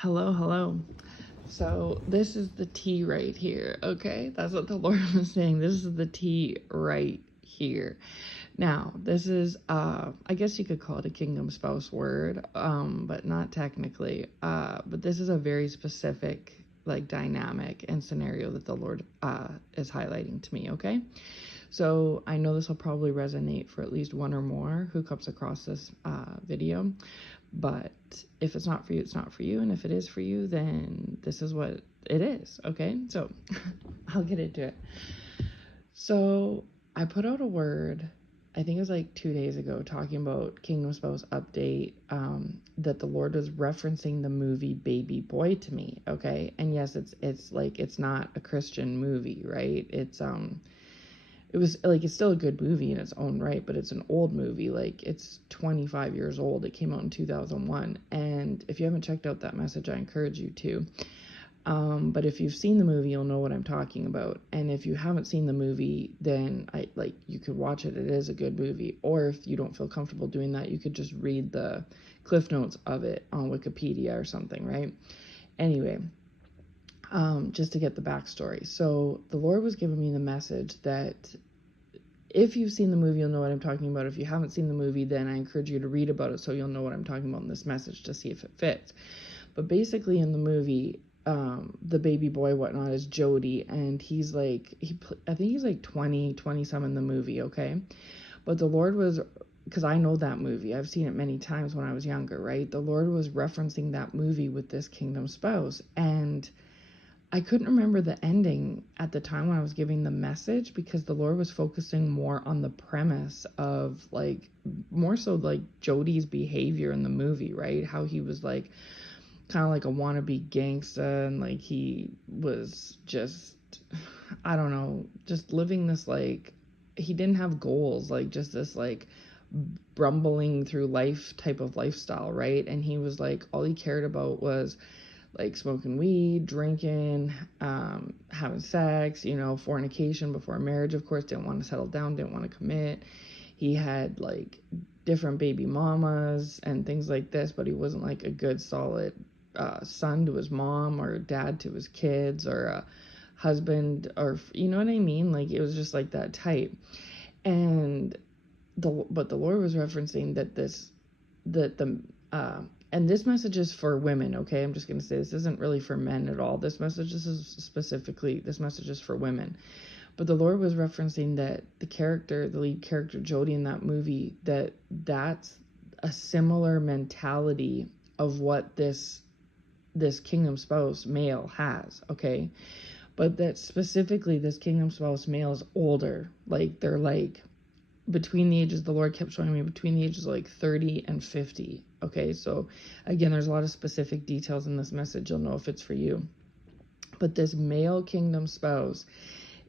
Hello. So this is the tea right here, okay? That's what the Lord was saying. This is the tea right here. Now, this is, I guess you could call it a kingdom spouse word, but not technically. But this is a very specific, like, dynamic and scenario that the Lord is highlighting to me, okay? So I know this will probably resonate for at least one or more who comes across this video. But if it's not for you, it's not for you. And if it is for you, then this is what it is. Okay. So I'll get into it. So I put out a word, I think it was like 2 days ago, talking about Kingdom Spouse update, that the Lord was referencing the movie Baby Boy to me. Okay. And yes, it's not a Christian movie, right? It's still a good movie in its own right, but it's an old movie. Like, it's 25 years old. It came out in 2001. And if you haven't checked out that message, I encourage you to. But if you've seen the movie, you'll know what I'm talking about. And if you haven't seen the movie, then you could watch it. It is a good movie. Or if you don't feel comfortable doing that, you could just read the cliff notes of it on Wikipedia or something, right? Anyway, just to get the backstory. So the Lord was giving me the message that if you've seen the movie, you'll know what I'm talking about. If you haven't seen the movie, then I encourage you to read about it so you'll know what I'm talking about in this message to see if it fits. But basically in the movie, the baby boy, whatnot, is Jody, and he's like, I think he's like 20 some in the movie, okay? But the Lord was, because I know that movie, I've seen it many times when I was younger, right? The Lord was referencing that movie with this kingdom spouse, and I couldn't remember the ending at the time when I was giving the message because the Lord was focusing more on the premise of, like, more so like Jody's behavior in the movie, right? How he was like kind of like a wannabe gangsta, and like he was just, I don't know, just living this, like, he didn't have goals, like just this like brumbling through life type of lifestyle, right? And he was like, all he cared about was like smoking weed, drinking, having sex, fornication before marriage, of course, didn't want to settle down, didn't want to commit. He had like different baby mamas and things like this, but he wasn't like a good solid son to his mom or dad to his kids or a husband, or you know what I mean? Like, it was just like that type. And but the Lord was referencing and this message is for women, okay? I'm just going to say this isn't really for men at all. This message is for women. But the Lord was referencing that the lead character, Jody, in that movie, that's a similar mentality of what this kingdom spouse male has, okay? But that specifically this kingdom spouse male is older. Like, they're like between the ages, the Lord kept showing me between the ages of like 30 and 50. Okay, so again, there's a lot of specific details in this message. You'll know if it's for you. But this male kingdom spouse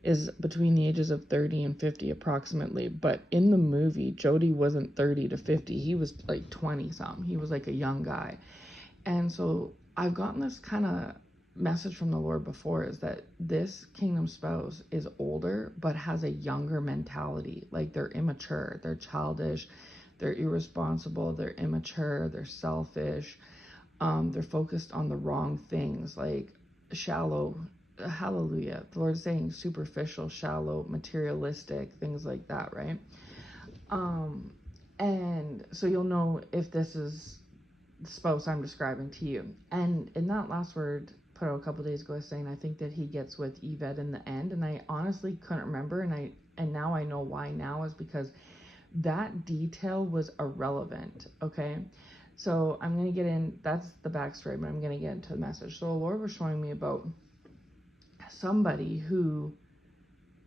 is between the ages of 30 and 50 approximately. But in the movie, Jody wasn't 30 to 50. He was like 20 something. He was like a young guy. And so I've gotten this kind of message from the Lord before, is that this kingdom spouse is older but has a younger mentality. Like, they're immature, they're childish, they're irresponsible, they're immature, they're selfish, they're focused on the wrong things, like shallow, hallelujah, the Lord's saying superficial, shallow, materialistic, things like that, right? And so you'll know if this is the spouse I'm describing to you. And in that last word put out a couple days ago, I was saying I think that he gets with Yvette in the end, and I honestly couldn't remember, and now I know why now, is because that detail was irrelevant, okay? So I'm going to get in, that's the backstory, but I'm going to get into the message. So the Lord was showing me about somebody who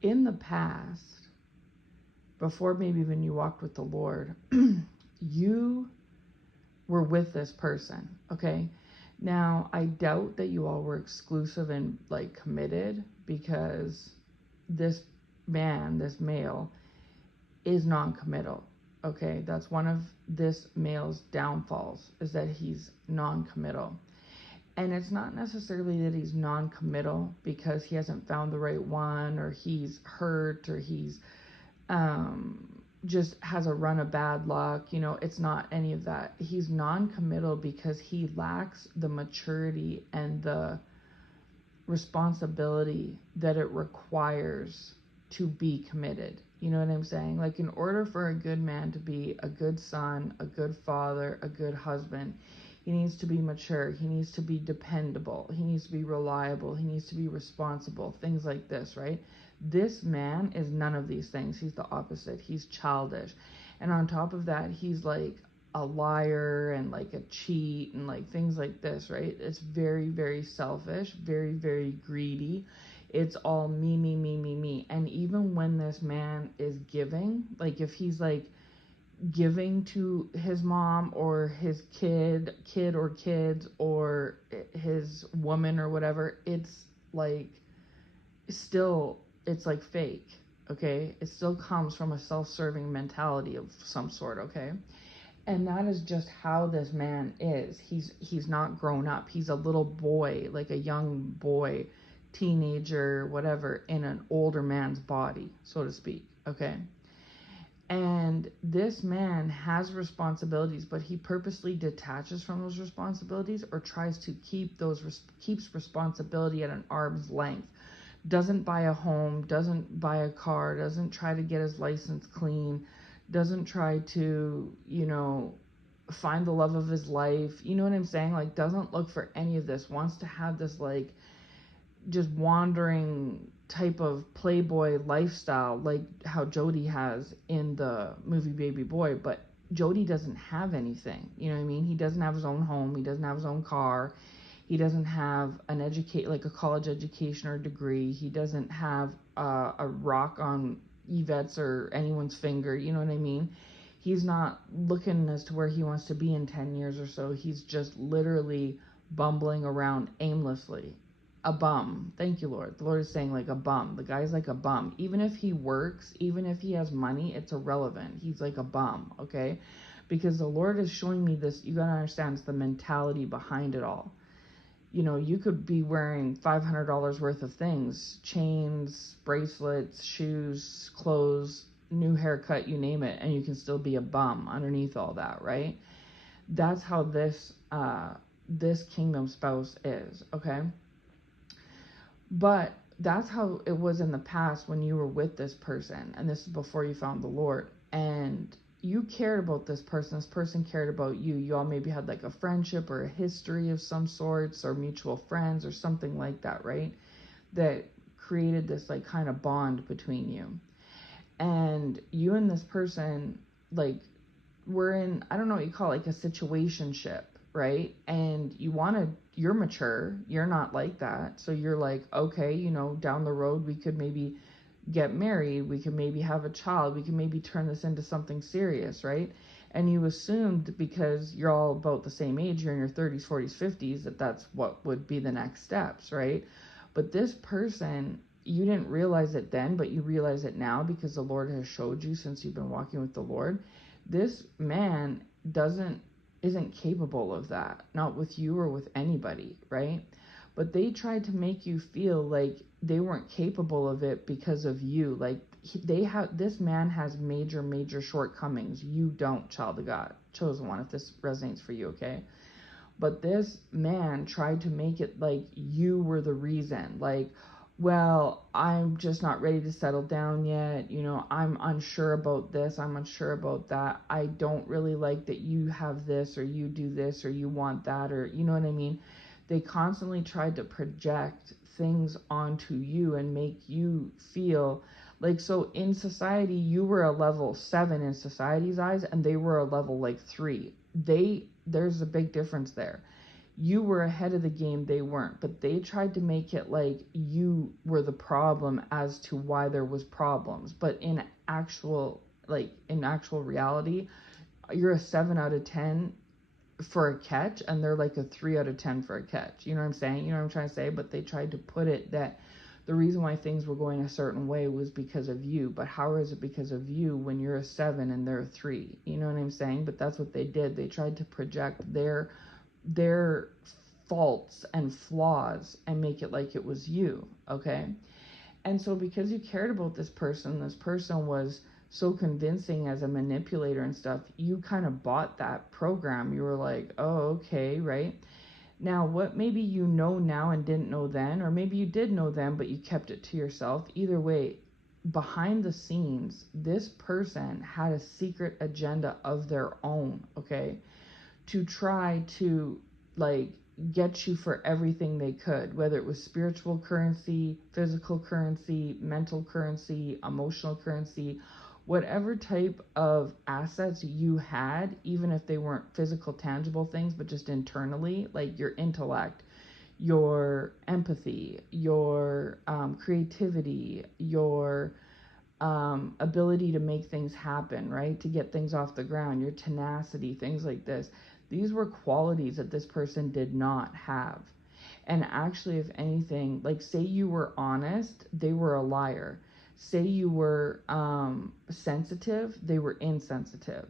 in the past, before maybe even you walked with the Lord, you were with this person, okay? Now, I doubt that you all were exclusive and like committed, because this male, is non-committal, okay? That's one of this male's downfalls, is that he's non-committal. And it's not necessarily that he's non-committal because he hasn't found the right one, or he's hurt, or he's just has a run of bad luck. It's not any of that. He's non-committal because he lacks the maturity and the responsibility that it requires to be committed. You know what I'm saying? Like, in order for a good man to be a good son, a good father, a good husband, he needs to be mature. He needs to be dependable. He needs to be reliable. He needs to be responsible. Things like this, right? This man is none of these things. He's the opposite. He's childish. And on top of that, he's like a liar and like a cheat and like things like this, right? It's very, very selfish, very, very greedy. It's all me, me, me, me, me. And even when this man is giving, like if he's like giving to his mom or his kid or kids or his woman or whatever, it's like still, it's like fake, okay? It still comes from a self-serving mentality of some sort, okay? And that is just how this man is. He's not grown up. He's a little boy, like a young boy, teenager, whatever, in an older man's body, so to speak, okay? And this man has responsibilities, but he purposely detaches from those responsibilities or tries to keeps responsibility at an arm's length. Doesn't buy a home, doesn't buy a car, doesn't try to get his license clean, doesn't try to, find the love of his life. You know what I'm saying? Like, doesn't look for any of this. Wants to have this, like, just wandering type of playboy lifestyle, like how Jody has in the movie Baby Boy. But Jody doesn't have anything. You know what I mean? He doesn't have his own home. He doesn't have his own car. He doesn't have like a college education or degree. He doesn't have a rock on Yvette's or anyone's finger. You know what I mean? He's not looking as to where he wants to be in 10 years or so. He's just literally bumbling around aimlessly. A bum. Thank you, Lord. The Lord is saying, like, a bum. The guy's like a bum. Even if he works, even if he has money, it's irrelevant. He's like a bum, okay? Because the Lord is showing me this. You gotta understand, it's the mentality behind it all. You could be wearing $500 worth of things, chains, bracelets, shoes, clothes, new haircut, you name it, and you can still be a bum underneath all that, right? That's how this kingdom spouse is, okay? But that's how it was in the past when you were with this person, and this is before you found the Lord, and you cared about this person cared about you. You all maybe had like a friendship or a history of some sorts, or mutual friends or something like that, right? That created this like kind of bond between you. And you and this person, like, were in, I don't know what you call it, like a situationship, right? And you're mature, you're not like that. So you're like, okay, down the road we could maybe get married, we could maybe have a child, we could maybe turn this into something serious, right? And you assumed, because you're all about the same age, you're in your 30s, 40s, 50s, that that's what would be the next steps, right? But this person, you didn't realize it then, but you realize it now because the Lord has showed you since you've been walking with the Lord. This man isn't capable of that, not with you or with anybody, right? But they tried to make you feel like they weren't capable of it because of you. Like, this man has major shortcomings. You don't, child of God, chosen one, if this resonates for you, okay? But this man tried to make it like you were the reason. Like, well, I'm just not ready to settle down yet. I'm unsure about this. I'm unsure about that. I don't really like that you have this, or you do this, or you want that, or you know what I mean? They constantly tried to project things onto you and make you feel like, so in society, you were a level 7 in society's eyes, and they were a level like 3. There's a big difference there. You were ahead of the game, they weren't, but they tried to make it like you were the problem as to why there was problems. But in actual reality, you're a 7 out of 10 for a catch, and they're like a 3 out of 10 for a catch. You know what I'm saying? You know what I'm trying to say? But they tried to put it that the reason why things were going a certain way was because of you. But how is it because of you when you're a 7 and they're a 3? You know what I'm saying? But that's what they did. They tried to project their faults and flaws and make it like it was you, okay? And so because you cared about this person was so convincing as a manipulator and stuff, you kind of bought that program. You were like, oh, okay, right? Now, what maybe you know now and didn't know then, or maybe you did know then, but you kept it to yourself. Either way, behind the scenes, this person had a secret agenda of their own, okay? To try to, like, get you for everything they could, whether it was spiritual currency, physical currency, mental currency, emotional currency, whatever type of assets you had, even if they weren't physical, tangible things, but just internally, like your intellect, your empathy, your creativity, your ability to make things happen, right? To get things off the ground, your tenacity, things like this. These were qualities that this person did not have. And actually, if anything, like say you were honest, they were a liar. Say you were sensitive, they were insensitive.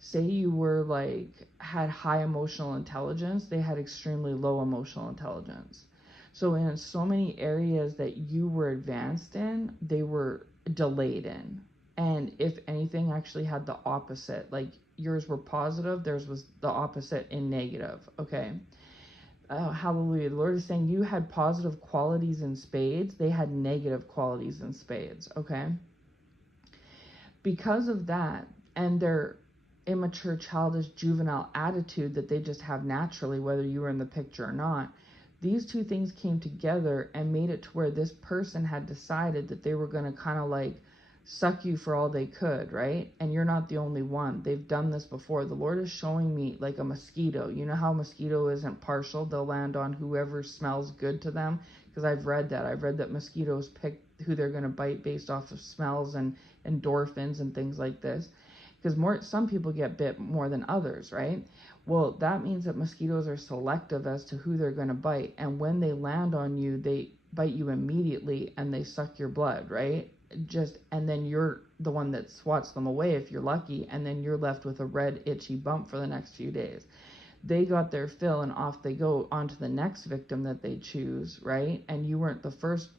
Say you were like had high emotional intelligence, they had extremely low emotional intelligence. So in so many areas that you were advanced in, they were delayed in. And if anything, actually had the opposite. Like yours were positive, theirs was the opposite in negative. Okay. Hallelujah. The Lord is saying you had positive qualities in spades, they had negative qualities in spades. Okay. Because of that, and their immature, childish, juvenile attitude that they just have naturally, whether you were in the picture or not, these two things came together and made it to where this person had decided that they were going to kind of like suck you for all they could, right? And you're not the only one. They've done this before. The Lord is showing me like a mosquito. You know how a mosquito isn't partial? They'll land on whoever smells good to them. Because I've read that. I've read that mosquitoes pick who they're going to bite based off of smells and endorphins and things like this. Because some people get bit more than others, right? Well, that means that mosquitoes are selective as to who they're going to bite. And when they land on you, they bite you immediately and they suck your blood, right? And then you're the one that swats them away if you're lucky, and then you're left with a red itchy bump for the next few days. They got their fill and off they go on to the next victim that they choose, right? And you weren't the first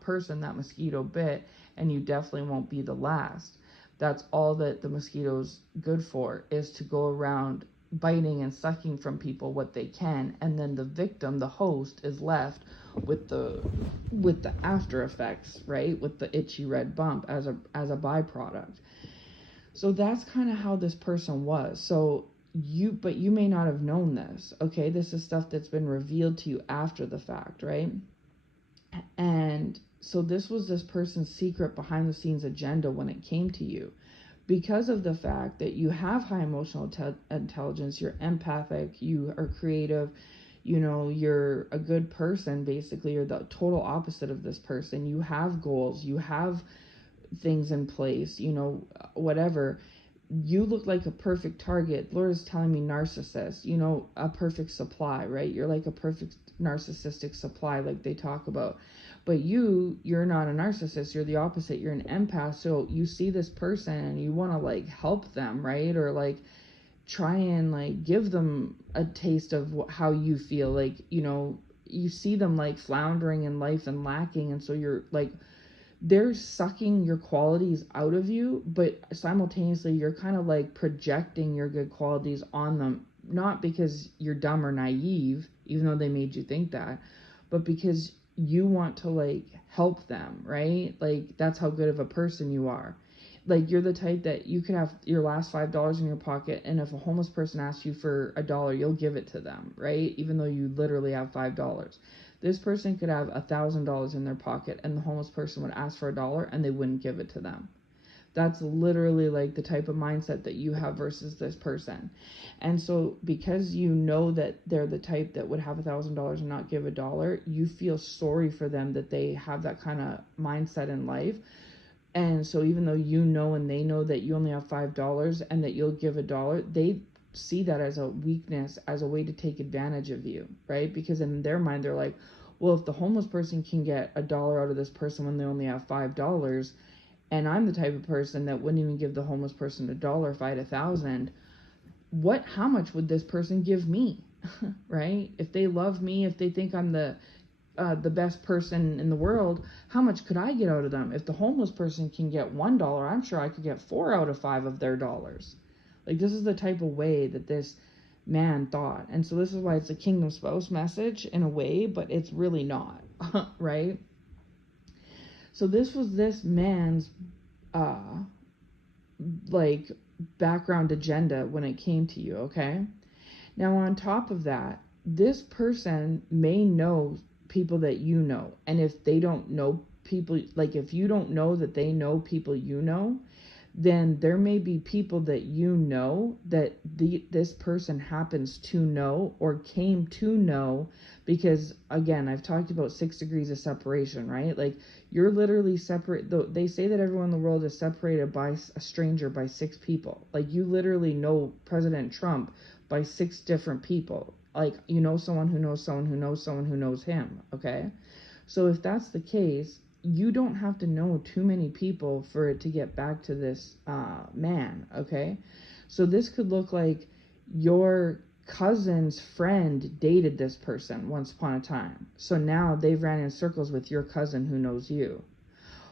person that mosquito bit, and you definitely won't be the last. That's all that the mosquito's good for, is to go around biting and sucking from people what they can, and then the victim, the host, is left with the after effects, right? With the itchy red bump as a byproduct. So that's kind of how this person was. So but you may not have known this, okay? This is stuff that's been revealed to you after the fact, right? And so this was this person's secret behind the scenes agenda when it came to you. Because of the fact that you have high emotional intelligence, you're empathic, you are creative, you know, you're a good person, basically. You're the total opposite of this person. You have goals, you have things in place, you know, whatever. You look like a perfect target. Lord is telling me narcissist, you know, a perfect supply, right? You're like a perfect narcissistic supply, like they talk about. But you're not a narcissist. You're the opposite. You're an empath. So you see this person and you want to like help them, right? Or like try and like give them a taste of how you feel. Like, you know, you see them like floundering in life and lacking. And so you're like, they're sucking your qualities out of you, but simultaneously you're kind of like projecting your good qualities on them. Not because you're dumb or naive, even though they made you think that, but because you want to like help them, right? Like that's how good of a person you are. Like you're the type that you could have your last $5 in your pocket, and if a homeless person asks you for $1, you'll give it to them, right? Even though you literally have $5. This person could have $1,000 in their pocket, and the homeless person would ask for $1 and they wouldn't give it to them. That's literally like the type of mindset that you have versus this person. And so because you know that they're the type that would have $1,000 and not give $1, you feel sorry for them that they have that kind of mindset in life. And so even though you know and they know that you only have $5 and that you'll give $1, they see that as a weakness, as a way to take advantage of you, right? Because in their mind, they're like, well, if the homeless person can get $1 out of this person when they only have $5, and I'm the type of person that wouldn't even give the homeless person $1 if I had 1,000, how much would this person give me? Right? If they love me, if they think I'm the the best person in the world, how much could I get out of them? If the homeless person can get $1, I'm sure I could get 4 out of 5 of their dollars. Like, this is the type of way that this man thought. And so this is why it's a kingdom spouse message in a way, but it's really not, right? So this was this man's like background agenda when it came to you, okay? Now on top of that, this person may know people that you know, and if they don't know people, like if you don't know that they know people you know, then there may be people that you know that this person happens to know or came to know, because again, I've talked about 6 degrees of separation, right? Like, you're literally separate. They say that everyone in the world is separated by a stranger by 6 people. Like, you literally know President Trump by 6 different people. Like, you know someone who knows someone who knows someone who knows him, okay? So if that's the case, you don't have to know too many people for it to get back to this man, okay? So this could look like your cousin's friend dated this person once upon a time. So now they've ran in circles with your cousin who knows you.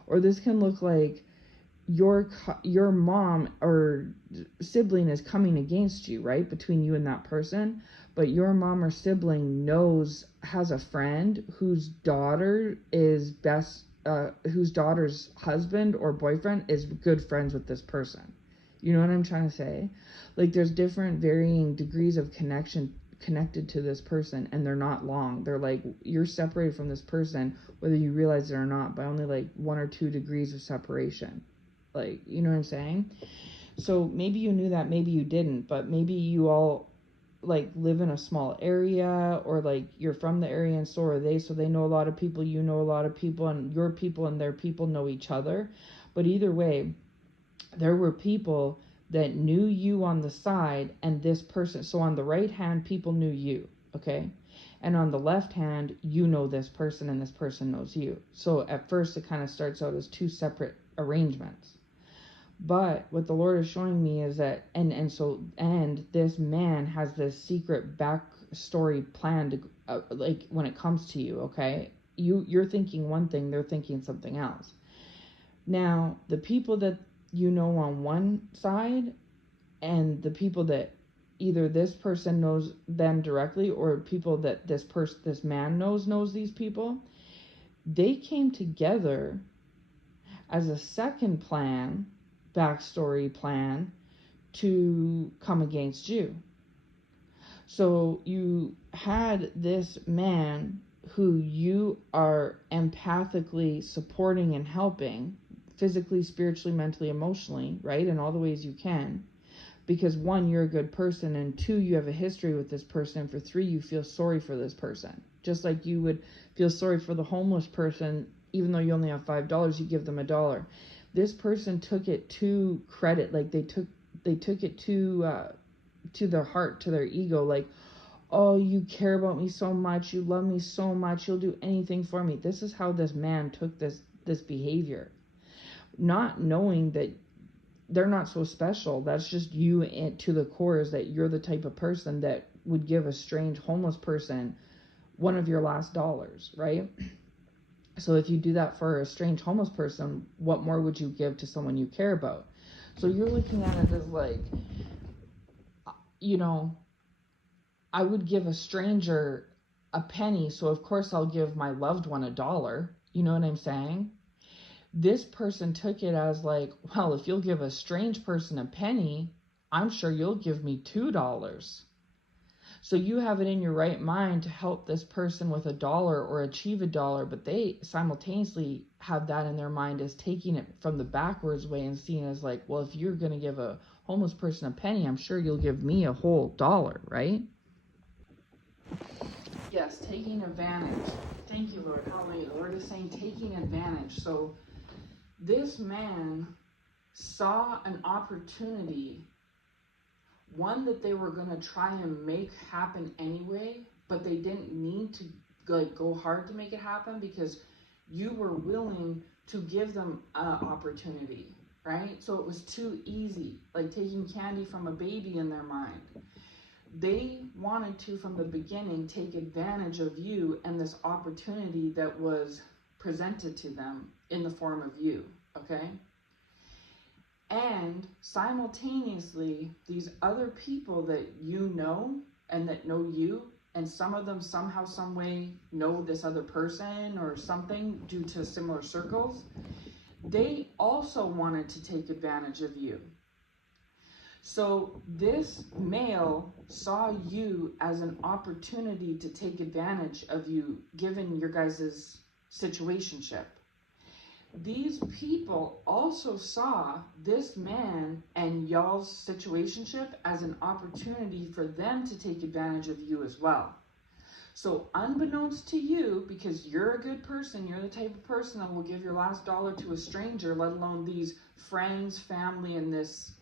Or this can look like your mom or sibling is coming against you, right, between you and that person, but your mom or sibling has a friend whose daughter's husband or boyfriend is good friends with this person. You know what I'm trying to say? Like, there's different varying degrees of connected to this person, and they're not long. They're like, you're separated from this person whether you realize it or not by only like 1 or 2 degrees of separation. Like, you know what I'm saying? So maybe you knew that, maybe you didn't, but maybe you all like live in a small area, or like you're from the area and so are they, so they know a lot of people, you know a lot of people, and your people and their people know each other. But either way, there were people that knew you on the side and this person. So on the right hand, people knew you, okay? And on the left hand, you know this person and this person knows you. So at first it kind of starts out as 2 separate arrangements. But what the Lord is showing me is that, and this man has this secret backstory plan to, like, when it comes to you, okay? You're thinking one thing, they're thinking something else. Now, the people that you know on one side, and the people that either this person knows them directly, or people that this man knows these people, they came together as a second backstory plan to come against you. So you had this man who you are empathically supporting and helping, physically, spiritually, mentally, emotionally, right, in all the ways you can, because 1, you're a good person, and 2, you have a history with this person, and for 3, you feel sorry for this person, just like you would feel sorry for the homeless person. Even though you only have $5, you give them $1. This person took it to credit, like they took it to their heart, to their ego, like, oh, you care about me so much, you love me so much, you'll do anything for me. This is how this man took this behavior, not knowing that they're not so special. That's just you, to the core, is that you're the type of person that would give a strange homeless person one of your last dollars, right? So if you do that for a strange homeless person, what more would you give to someone you care about? So you're looking at it as like, you know, I would give a stranger a penny, so of course I'll give my loved one $1. You know what I'm saying? This person took it as like, well, if you'll give a strange person a penny, I'm sure you'll give me $2. So you have it in your right mind to help this person with $1 or achieve $1, but they simultaneously have that in their mind as taking it from the backwards way and seeing it as like, well, if you're going to give a homeless person a penny, I'm sure you'll give me a whole $1, right? Yes, taking advantage. Thank you, Lord. Hallelujah. The Lord is saying taking advantage. So this man saw an opportunity, one that they were going to try and make happen anyway, but they didn't need to like go hard to make it happen because you were willing to give them an opportunity, right? So it was too easy, like taking candy from a baby in their mind. they wanted to, from the beginning, take advantage of you and this opportunity that was presented to them in the form of you, okay? And simultaneously, these other people that you know and that know you, and some of them somehow, some way know this other person or something due to similar circles, they also wanted to take advantage of you. So this male saw you as an opportunity to take advantage of you, given your guys' situationship. These people also saw this man and y'all's situationship as an opportunity for them to take advantage of you as well. So unbeknownst to you, because you're a good person, you're the type of person that will give your last dollar to a stranger, let alone these friends, family, and this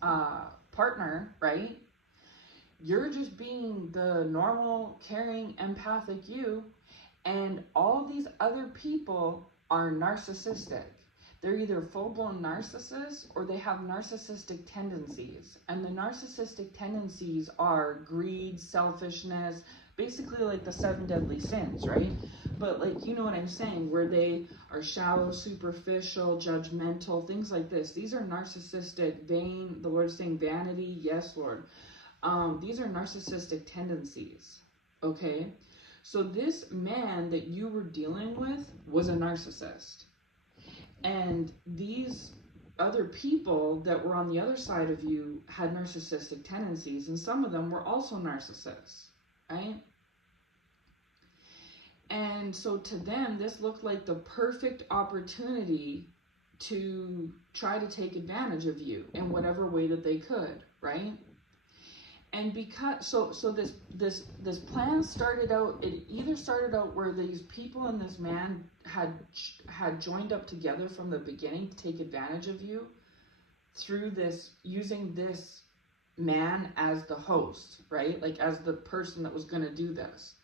partner, right? You're just being the normal, caring, empathic you, and all these other people are narcissistic. They're either full-blown narcissists or they have narcissistic tendencies. And the narcissistic tendencies are greed, selfishness, basically like the 7 deadly sins, right? But like, you know what I'm saying, where they are shallow, superficial, judgmental, things like this. These are narcissistic, vain, the Lord's saying vanity, yes, Lord. These are narcissistic tendencies, okay? So this man that you were dealing with was a narcissist. And these other people that were on the other side of you had narcissistic tendencies, and some of them were also narcissists, right? And so to them, this looked like the perfect opportunity to try to take advantage of you in whatever way that they could, right? And because so this plan started out, it either started out where these people and this man had joined up together from the beginning to take advantage of you through this, using this man as the host, right? Like as the person that was going to do this,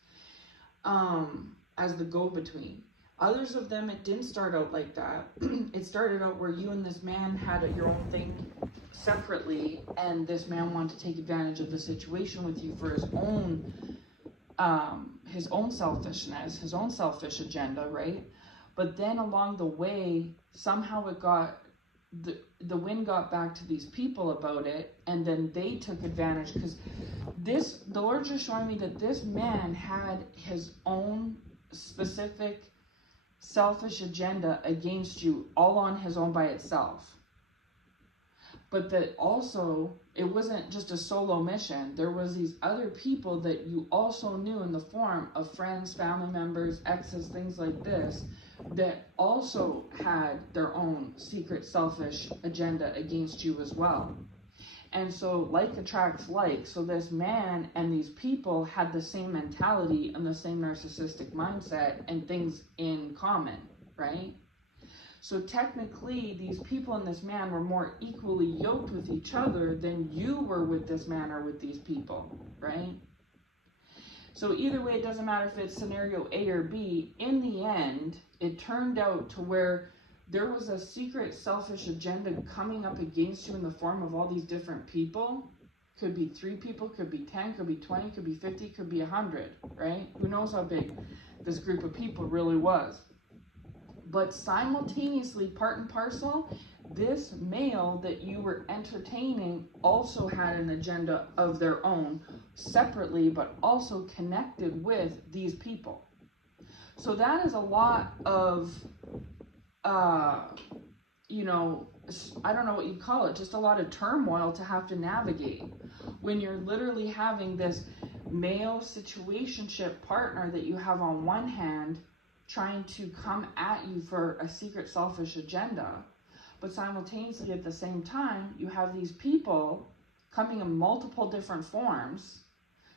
as the go-between. Others of them, it didn't start out like that. It started out where you and this man had your own thing separately, and this man wanted to take advantage of the situation with you for his own selfishness, his own selfish agenda, right? But then along the way, somehow it got, the wind got back to these people about it, and then they took advantage, because the Lord's just showing me that this man had his own specific selfish agenda against you, all on his own by itself. But that also, it wasn't just a solo mission. There was these other people that you also knew in the form of friends, family members, exes, things like this, that also had their own secret selfish agenda against you as well. And so like attracts like. So this man and these people had the same mentality and the same narcissistic mindset and things in common, right? So technically, these people and this man were more equally yoked with each other than you were with this man or with these people, right? So either way, it doesn't matter if it's scenario A or B. In the end, it turned out to where there was a secret selfish agenda coming up against you in the form of all these different people. Could be 3 people, could be 10, could be 20, could be 50, could be 100, right? Who knows how big this group of people really was. But simultaneously, part and parcel, this male that you were entertaining also had an agenda of their own, separately, but also connected with these people. So that is a lot of, you know, I don't know what you'd call it, just a lot of turmoil to have to navigate when you're literally having this male situationship partner that you have on one hand trying to come at you for a secret selfish agenda, but simultaneously at the same time you have these people coming in multiple different forms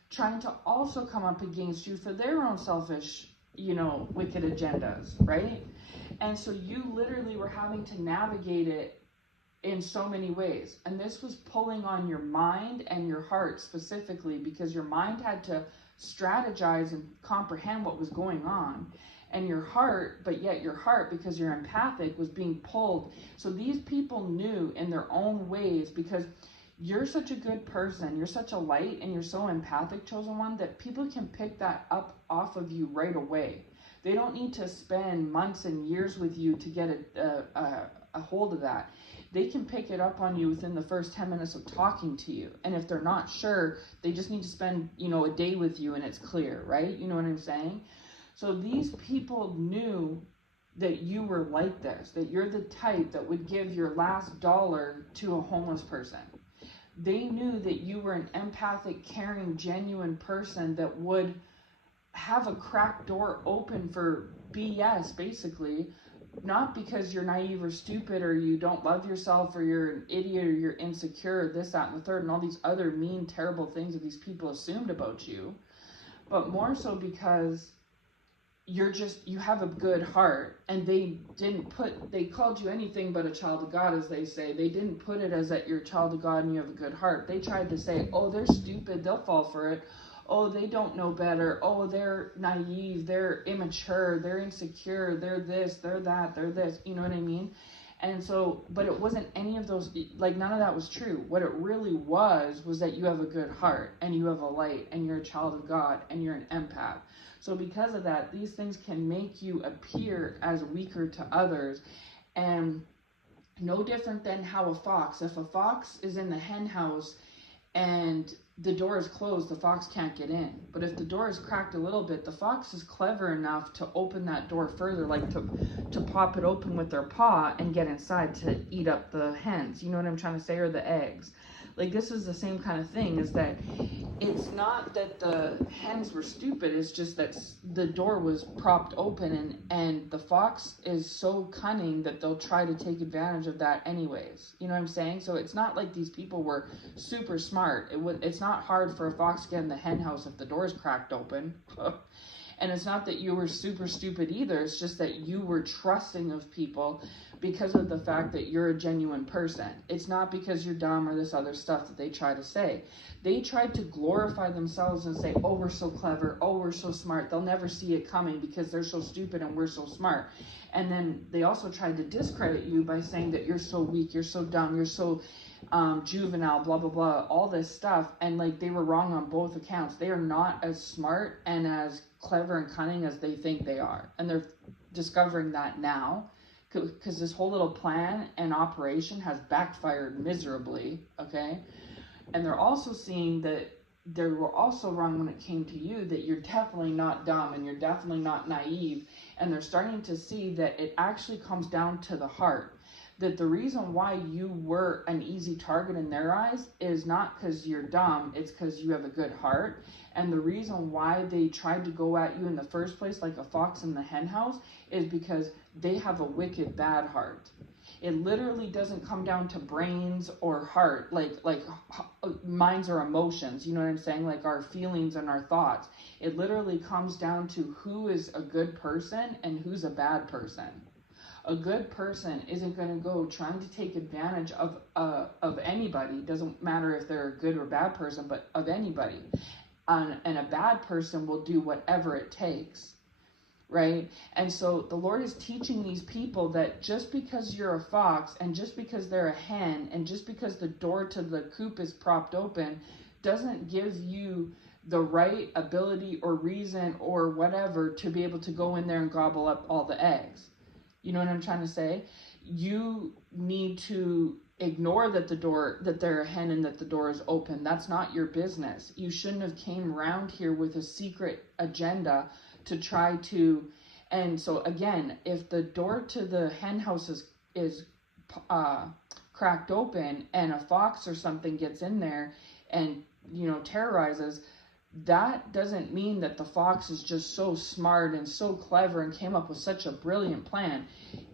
trying to also come up against you for their own selfish, you know, wicked agendas, right? And so you literally were having to navigate it in so many ways. And this was pulling on your mind and your heart specifically, because your mind had to strategize and comprehend what was going on. And your heart, but yet your heart, because you're empathic, was being pulled. So these people knew in their own ways, because you're such a good person, you're such a light, and you're so empathic, chosen one, that people can pick that up off of you right away. They don't need to spend months and years with you to get a hold of that. They can pick it up on you within the first 10 minutes of talking to you. And if they're not sure, they just need to spend, a day with you and it's clear, right? You know what I'm saying? So these people knew that you were like this, that you're the type that would give your last dollar to a homeless person. They knew that you were an empathic, caring, genuine person that would have a cracked door open for BS, basically, not because you're naive or stupid or you don't love yourself or you're an idiot or you're insecure, or this, that, and the third, and all these other mean, terrible things that these people assumed about you, but more so because you have a good heart. And they called you anything but a child of God, as they say. They didn't put it as that you're a child of God and you have a good heart. They tried to say, oh, they're stupid, they'll fall for it. Oh, they don't know better. Oh, they're naive, they're immature, they're insecure, they're this, they're that, they're this. You know what I mean? And so, but it wasn't any of those, like none of that was true. What it really was that you have a good heart and you have a light and you're a child of God and you're an empath. So because of that, these things can make you appear as weaker to others. And no different than how if a fox is in the hen house and the door is closed, the fox can't get in. But if the door is cracked a little bit, the fox is clever enough to open that door further, like to pop it open with their paw and get inside to eat up the hens. You know what I'm trying to say? Or the eggs. Like, this is the same kind of thing, is that it's not that the hens were stupid, it's just that the door was propped open, and the fox is so cunning that they'll try to take advantage of that anyways. You know what I'm saying? So it's not like these people were super smart. It's not hard for a fox to get in the hen house if the door's cracked open. And it's not that you were super stupid either. It's just that you were trusting of people because of the fact that you're a genuine person. It's not because you're dumb or this other stuff that they try to say. They tried to glorify themselves and say, oh, we're so clever. Oh, we're so smart. They'll never see it coming because they're so stupid and we're so smart. And then they also tried to discredit you by saying that you're so weak, you're so dumb, you're so juvenile, blah, blah, blah, all this stuff. And like, they were wrong on both accounts. They are not as smart and as clever and cunning as they think they are. And they're discovering that now, because this whole little plan and operation has backfired miserably, okay? And they're also seeing that they were also wrong when it came to you, that you're definitely not dumb and you're definitely not naive. And they're starting to see that it actually comes down to the heart. That the reason why you were an easy target in their eyes is not because you're dumb, it's because you have a good heart. And the reason why they tried to go at you in the first place, like a fox in the hen house, is because they have a wicked bad heart. It literally doesn't come down to brains or heart, like minds or emotions, you know what I'm saying? Like our feelings and our thoughts. It literally comes down to who is a good person and who's a bad person. A good person isn't going to go trying to take advantage of anybody. It doesn't matter if they're a good or bad person, but of anybody. And a bad person will do whatever it takes, right? And so the Lord is teaching these people that just because you're a fox and just because they're a hen and just because the door to the coop is propped open doesn't give you the right ability or reason or whatever to be able to go in there and gobble up all the eggs. You know what I'm trying to say? You need to ignore that they're a hen and that the door is open. That's not your business. You shouldn't have came around here with a secret agenda to try to. And so again, if the door to the hen house is cracked open and a fox or something gets in there and terrorizes, that doesn't mean that the fox is just so smart and so clever and came up with such a brilliant plan.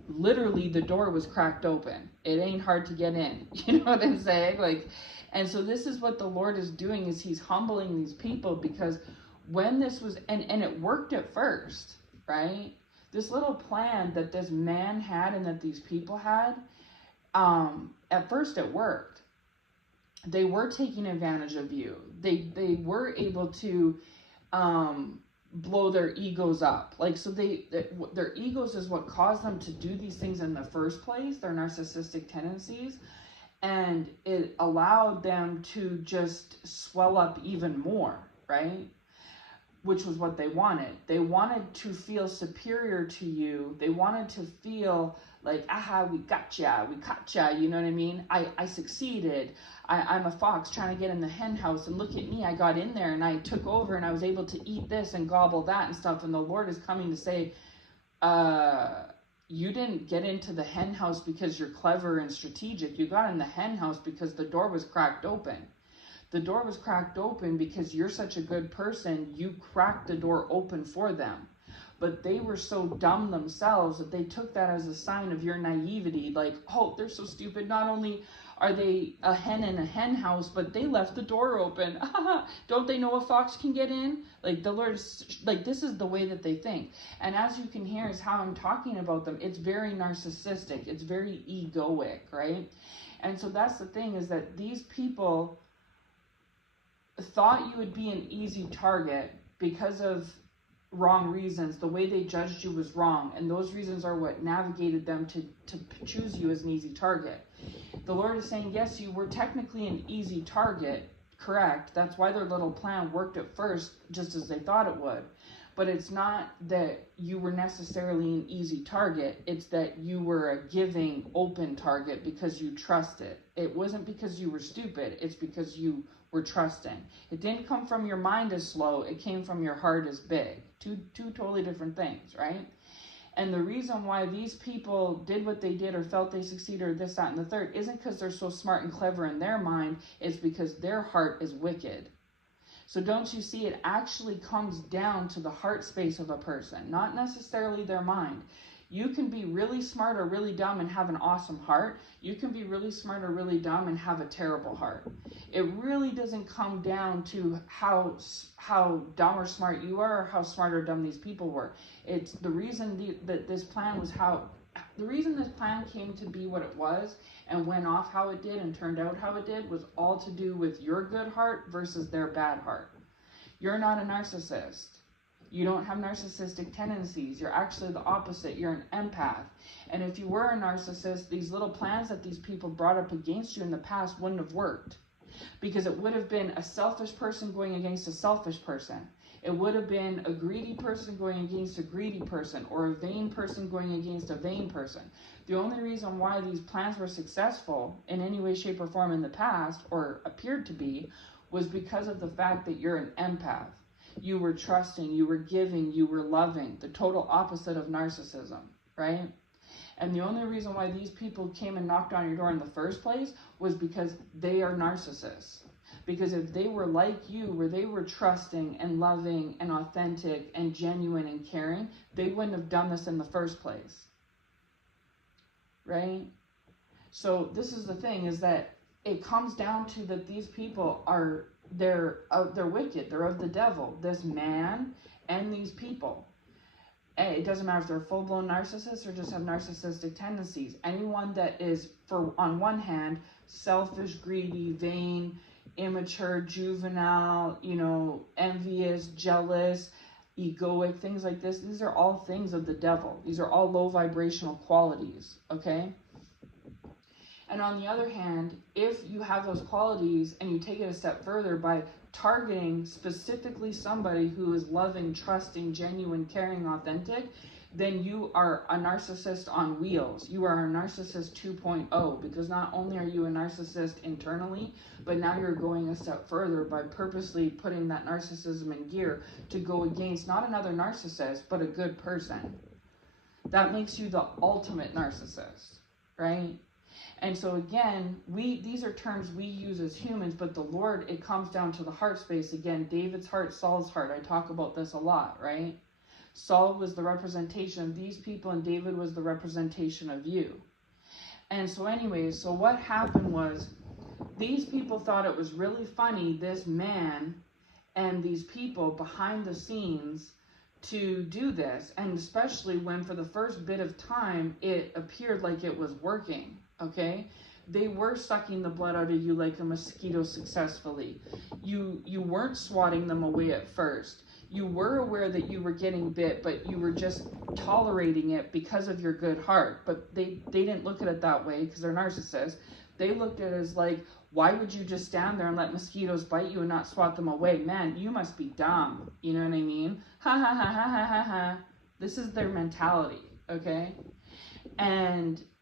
Literally, the door was cracked open. It ain't hard to get in. You know what I'm saying? And so this is what the Lord is doing, is he's humbling these people, because when this was, and it worked at first, right? This little plan that this man had and that these people had, at first it worked. They were taking advantage of you. They were able to blow their egos up. So their egos is what caused them to do these things in the first place, their narcissistic tendencies. And it allowed them to just swell up even more, right? Which was what they wanted. They wanted to feel superior to you. They wanted to feel like, aha, we gotcha, you know what I mean? I succeeded. I'm a fox trying to get in the hen house, and look at me, I got in there and I took over and I was able to eat this and gobble that and stuff. And the Lord is coming to say, you didn't get into the hen house because you're clever and strategic. You got in the hen house because the door was cracked open. The door was cracked open because you're such a good person, you cracked the door open for them. But they were so dumb themselves that they took that as a sign of your naivety. Like, oh, they're so stupid. Not only are they a hen in a hen house, but they left the door open. Don't they know a fox can get in? Like, the Lord is, like, this is the way that they think. And as you can hear is how I'm talking about them. It's very narcissistic. It's very egoic, right? And so that's the thing, is that these people thought you would be an easy target because of wrong reasons. The way they judged you was wrong, and those reasons are what navigated them to choose you as an easy target. The Lord is saying, yes, you were technically an easy target, correct? That's why their little plan worked at first just as they thought it would. But it's not that you were necessarily an easy target. It's that you were a giving, open target because you trusted. It wasn't because you were stupid. It's because you were trusting. It didn't come from your mind as slow. It came from your heart as big. Two totally different things, right? And the reason why these people did what they did or felt they succeeded or this, that, and the third isn't because they're so smart and clever in their mind. It's because their heart is wicked. So don't you see, it actually comes down to the heart space of a person, not necessarily their mind. You can be really smart or really dumb and have an awesome heart. You can be really smart or really dumb and have a terrible heart. It really doesn't come down to how dumb or smart you are, or how smart or dumb these people were. It's the reason that this plan was the reason this plan came to be what it was and went off how it did and turned out how it did was all to do with your good heart versus their bad heart. You're not a narcissist. You don't have narcissistic tendencies. You're actually the opposite. You're an empath. And if you were a narcissist, these little plans that these people brought up against you in the past wouldn't have worked. Because it would have been a selfish person going against a selfish person. It would have been a greedy person going against a greedy person, or a vain person going against a vain person. The only reason why these plans were successful in any way, shape, or form in the past, or appeared to be, was because of the fact that you're an empath. You were trusting, you were giving, you were loving, the total opposite of narcissism, right? And the only reason why these people came and knocked on your door in the first place was because they are narcissists. Because if they were like you, where they were trusting and loving and authentic and genuine and caring, they wouldn't have done this in the first place, right? So this is the thing, is that it comes down to that these people are, they're wicked, they're of the devil, this man and these people. And it doesn't matter if they're full-blown narcissists or just have narcissistic tendencies. Anyone that is, on one hand, selfish, greedy, vain, immature, juvenile, envious, jealous, egoic, things like this, these are all things of the devil. These are all low vibrational qualities, okay? And on the other hand, if you have those qualities and you take it a step further by targeting specifically somebody who is loving, trusting, genuine, caring, authentic, then you are a narcissist on wheels. You are a narcissist 2.0, because not only are you a narcissist internally, but now you're going a step further by purposely putting that narcissism in gear to go against not another narcissist, but a good person. That makes you the ultimate narcissist, right? And so again, these are terms we use as humans, but the Lord, it comes down to the heart space. Again, David's heart, Saul's heart. I talk about this a lot, right? Saul was the representation of these people, and David was the representation of you. And so anyways, so what happened was, these people thought it was really funny, this man and these people behind the scenes, to do this. And especially when for the first bit of time, it appeared like it was working. Okay, they were sucking the blood out of you like a mosquito successfully. You weren't swatting them away at first. You were aware that you were getting bit, but you were just tolerating it because of your good heart. But they didn't look at it that way because they're narcissists. They looked at it as like, why would you just stand there and let mosquitoes bite you and not swat them away? Man, you must be dumb. You know what I mean? Ha ha ha ha ha ha ha. This is their mentality, okay?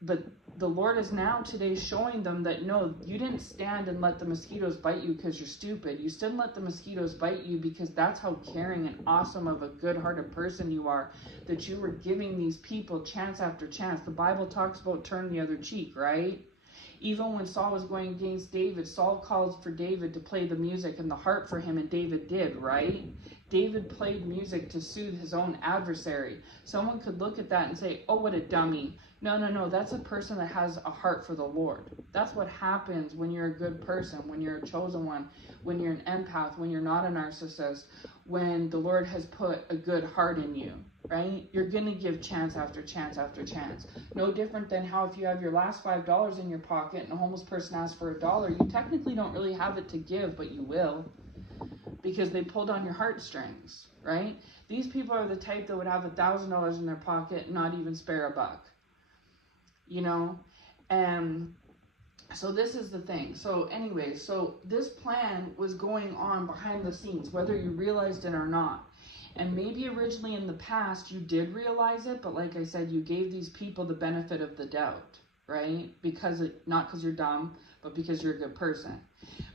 But the Lord is now today showing them that no, you didn't stand and let the mosquitoes bite you because you're stupid. You still let the mosquitoes bite you because that's how caring and awesome of a good-hearted person you are, that you were giving these people chance after chance. The Bible talks about turn the other cheek, right? Even when Saul was going against David, Saul called for David to play the music and the harp for him, and David did, right? David played music to soothe his own adversary. Someone could look at that and say, oh, what a dummy. No, that's a person that has a heart for the Lord. That's what happens when you're a good person, when you're a chosen one, when you're an empath, when you're not a narcissist, when the Lord has put a good heart in you, right? You're going to give chance after chance after chance. No different than how if you have your last $5 in your pocket and a homeless person asks for $1, you technically don't really have it to give, but you will, because they pulled on your heartstrings, right? These people are the type that would have $1,000 in their pocket and not even spare a buck, you know? And so this is the thing. So anyway, so this plan was going on behind the scenes, whether you realized it or not. And maybe originally in the past you did realize it, but like I said, you gave these people the benefit of the doubt, right? Not because you're dumb, but because you're a good person.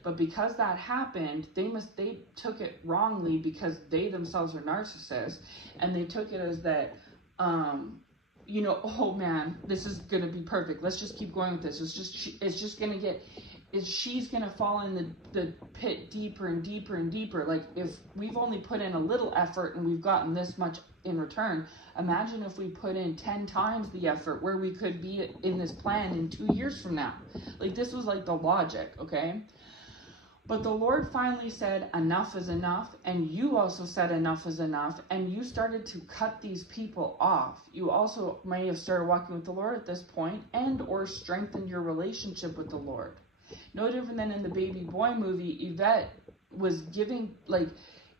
But because that happened, they took it wrongly because they themselves are narcissists, and they took it as that, oh man, this is gonna be perfect. Let's just keep going with this. She's gonna fall in the pit deeper and deeper and deeper. Like, if we've only put in a little effort and we've gotten this much in return, imagine if we put in 10 times the effort, where we could be in this plan in 2 years from now. Like, this was like the logic, okay? But the Lord finally said, enough is enough, and you also said enough is enough, and you started to cut these people off. You also may have started walking with the Lord at this point, and or strengthened your relationship with the Lord. No different than in the Baby Boy movie, Yvette was giving, like,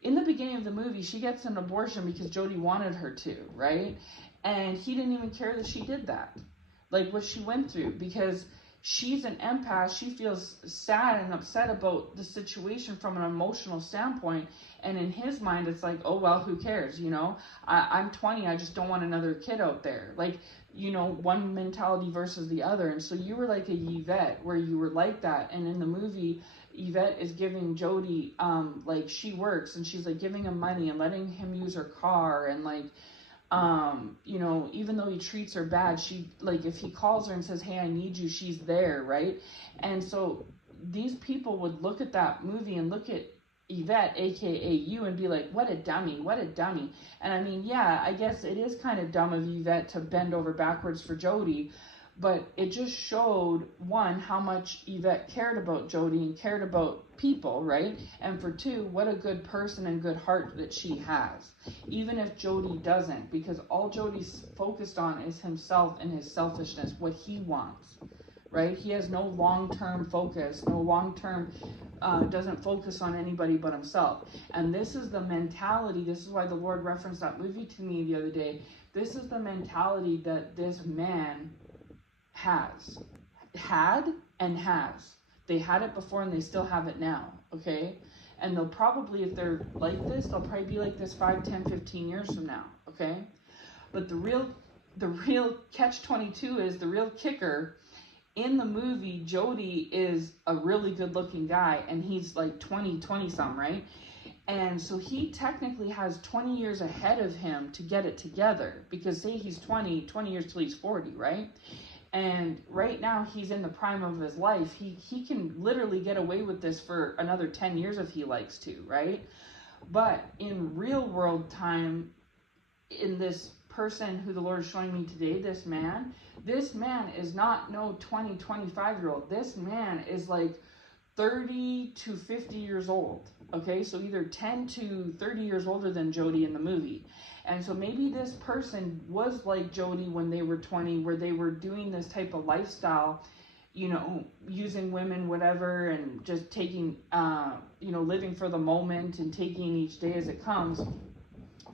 in the beginning of the movie, she gets an abortion because Jody wanted her to, right? And he didn't even care that she did that. Like, what she went through, because she's an empath. She feels sad and upset about the situation from an emotional standpoint. And in his mind, it's like, oh, well, who cares? You know, I'm 20. I just don't want another kid out there. Like, you know, one mentality versus the other. And so you were like a Yvette, where you were like that. And in the movie, Yvette is giving Jody, like, she works and she's like giving him money and letting him use her car, and like, even though he treats her bad, she, like, if he calls her and says, hey, I need you, she's there, right? And so these people would look at that movie and look at Yvette, aka you, and be like, what a dummy, what a dummy. And I mean, yeah, I guess it is kind of dumb of Yvette to bend over backwards for Jody, but it just showed, one, how much Yvette cared about Jody and cared about people, right? And for two, what a good person and good heart that she has, even if Jody doesn't, because all Jody's focused on is himself and his selfishness, what he wants, right? He has no long-term focus, no long-term, doesn't focus on anybody but himself. And this is the mentality. This is why the Lord referenced that movie to me the other day. This is the mentality that this man had. They had it before and they still have it now, okay? And they'll probably, if they're like this, they'll probably be like this 5, 10, 15 years from now, okay? But the real catch-22 is, the real kicker, in the movie, Jody is a really good-looking guy, and he's like 20-some, right? And so he technically has 20 years ahead of him to get it together, because say he's 20 years till he's 40, right? And right now he's in the prime of his life. He can literally get away with this for another 10 years if he likes to, right? But in real world time, in this person who the Lord is showing me today, this man is not no 25-year-old. This man is like 30 to 50 years old, okay? So either 10 to 30 years older than Jody in the movie. And so maybe this person was like Jody when they were 20, where they were doing this type of lifestyle, you know, using women, whatever, and just taking, living for the moment and taking each day as it comes,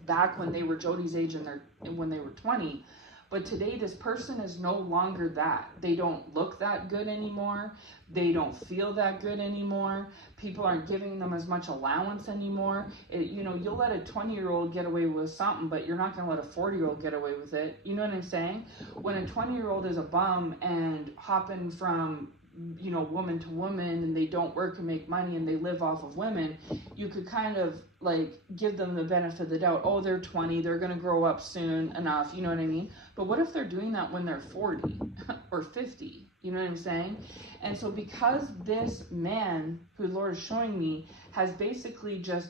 back when they were Jody's age and when they were 20. But today, this person is no longer that. They don't look that good anymore. They don't feel that good anymore. People aren't giving them as much allowance anymore. You'll let a 20-year-old get away with something, but you're not going to let a 40-year-old get away with it. You know what I'm saying? When a 20-year-old is a bum and hopping from woman to woman, and they don't work and make money and they live off of women, you could kind of like give them the benefit of the doubt. Oh, they're 20, they're going to grow up soon enough. You know what I mean? But what if they're doing that when they're 40 or 50? You know what I'm saying? And so because this man who the Lord is showing me has basically just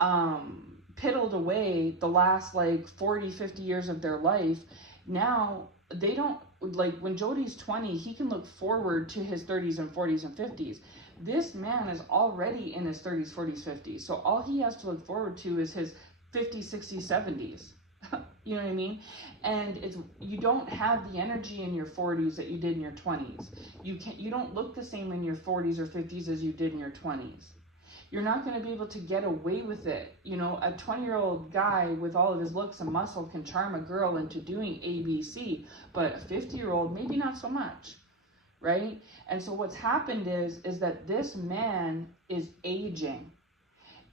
piddled away the last like 40, 50 years of their life, now they don't, like when Jody's 20, he can look forward to his 30s and 40s and 50s. This man is already in his 30s, 40s, 50s. So all he has to look forward to is his 50s, 60s, 70s. You know what I mean? And you don't have the energy in your 40s that you did in your 20s. You don't look the same in your 40s or 50s as you did in your 20s. You're not going to be able to get away with it. A 20-year-old guy with all of his looks and muscle can charm a girl into doing ABC, but a 50-year-old, maybe not so much, right? And so what's happened is that this man is aging,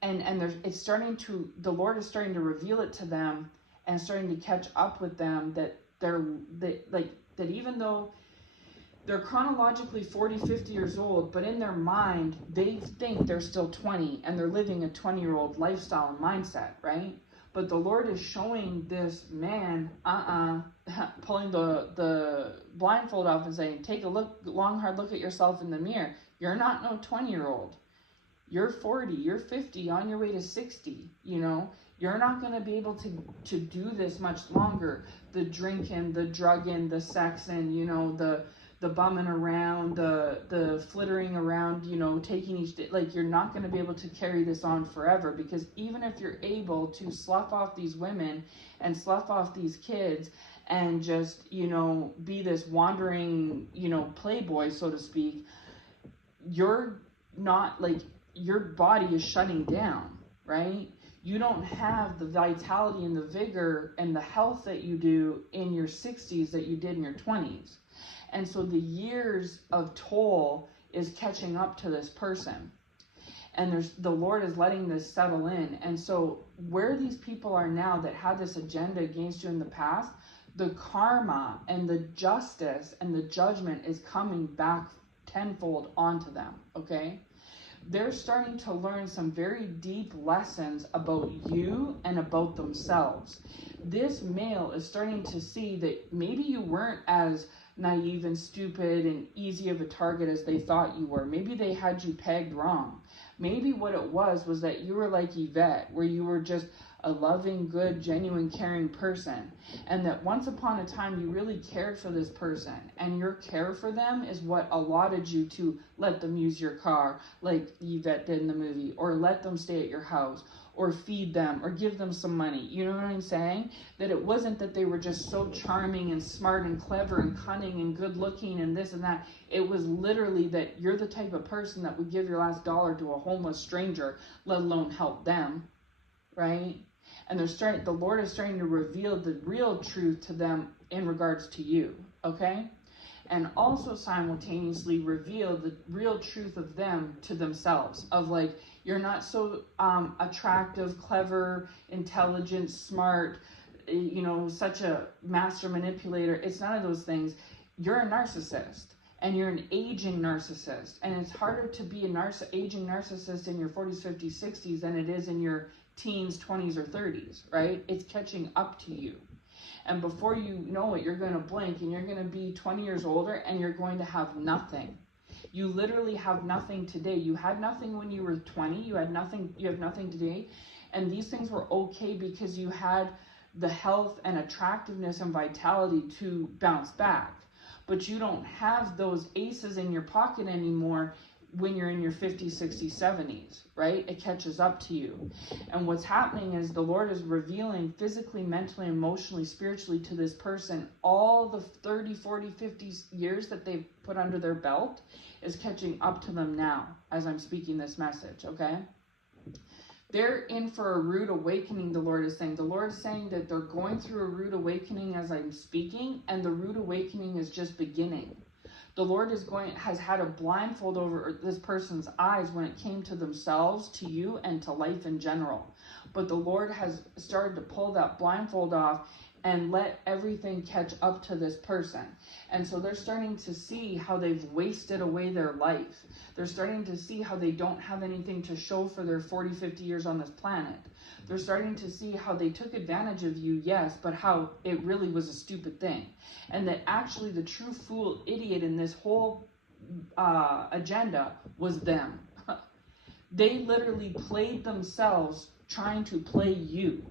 and the Lord is starting to reveal it to them and starting to catch up with them that that even though they're chronologically 40, 50 years old, but in their mind, they think they're still 20 and they're living a 20-year-old lifestyle and mindset, right? But the Lord is showing this man, pulling the blindfold off and saying, take a long, hard look at yourself in the mirror. You're not no 20-year-old. You're 40, you're 50, on your way to 60, You're not going to be able to do this much longer. The drinking, the drugging, the sexing, the bumming around, the flittering around, taking each day, like you're not going to be able to carry this on forever, because even if you're able to slough off these women and slough off these kids and just, be this wandering, playboy, so to speak, you're not like, your body is shutting down, right? You don't have the vitality and the vigor and the health that you do in your 60s that you did in your 20s. And so the years of toll is catching up to this person. And the Lord is letting this settle in. And so where these people are now that had this agenda against you in the past, the karma and the justice and the judgment is coming back tenfold onto them, okay? They're starting to learn some very deep lessons about you and about themselves. This male is starting to see that maybe you weren't as naive and stupid and easy of a target as they thought you were. Maybe they had you pegged wrong. Maybe what it was that you were like Yvette, where you were just a loving, good, genuine, caring person. And that once upon a time you really cared for this person. And your care for them is what allotted you to let them use your car, like Yvette did in the movie, or let them stay at your house, or feed them, or give them some money. You know what I'm saying? That it wasn't that they were just so charming and smart and clever and cunning and good looking and this and that. It was literally that you're the type of person that would give your last dollar to a homeless stranger, let alone help them, right? And the Lord is starting to reveal the real truth to them in regards to you, okay? And also simultaneously reveal the real truth of them to themselves, of like, you're not so attractive, clever, intelligent, smart, such a master manipulator. It's none of those things. You're a narcissist, and you're an aging narcissist. And it's harder to be an aging narcissist in your 40s, 50s, 60s than it is in your teens, 20s, or 30s, right? It's catching up to you. And before you know it, you're going to blink and you're going to be 20 years older and you're going to have nothing. You literally have nothing today. You had nothing when you were 20. You have nothing today. And these things were okay because you had the health and attractiveness and vitality to bounce back. But you don't have those aces in your pocket anymore when you're in your 50s, 60s, 70s, right? It catches up to you. And what's happening is the Lord is revealing physically, mentally, emotionally, spiritually to this person all the 30, 40, 50 years that they've put under their belt is catching up to them now as I'm speaking this message, okay? They're in for a rude awakening, the Lord is saying. The Lord is saying that they're going through a rude awakening as I'm speaking, and the rude awakening is just beginning. The Lord has had a blindfold over this person's eyes when it came to themselves, to you, and to life in general. But the Lord has started to pull that blindfold off and let everything catch up to this person. And so they're starting to see how they've wasted away their life. They're starting to see how they don't have anything to show for their 40, 50 years on this planet. They're starting to see how they took advantage of you, yes, but how it really was a stupid thing. And that actually the true fool idiot in this whole agenda was them. They literally played themselves trying to play you.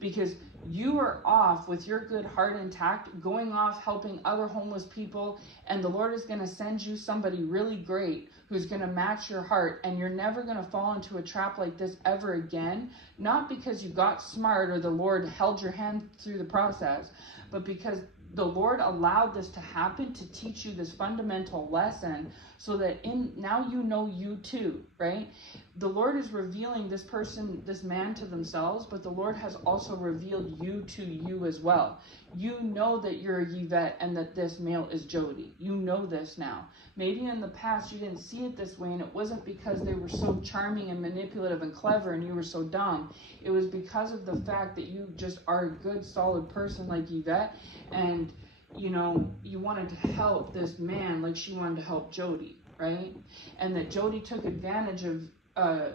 Because you are off with your good heart intact, going off helping other homeless people, and the Lord is going to send you somebody really great who's going to match your heart, and you're never going to fall into a trap like this ever again, not because you got smart or the Lord held your hand through the process, but because the Lord allowed this to happen to teach you this fundamental lesson so that now you know you too, right? The Lord is revealing this person, this man to themselves, but the Lord has also revealed you to you as well. You know that you're Yvette and that this male is Jody. You know this now. Maybe in the past you didn't see it this way, and it wasn't because they were so charming and manipulative and clever and you were so dumb. It was because of the fact that you just are a good, solid person like Yvette, and you know, you wanted to help this man like she wanted to help Jody, right? And that Jody took advantage of,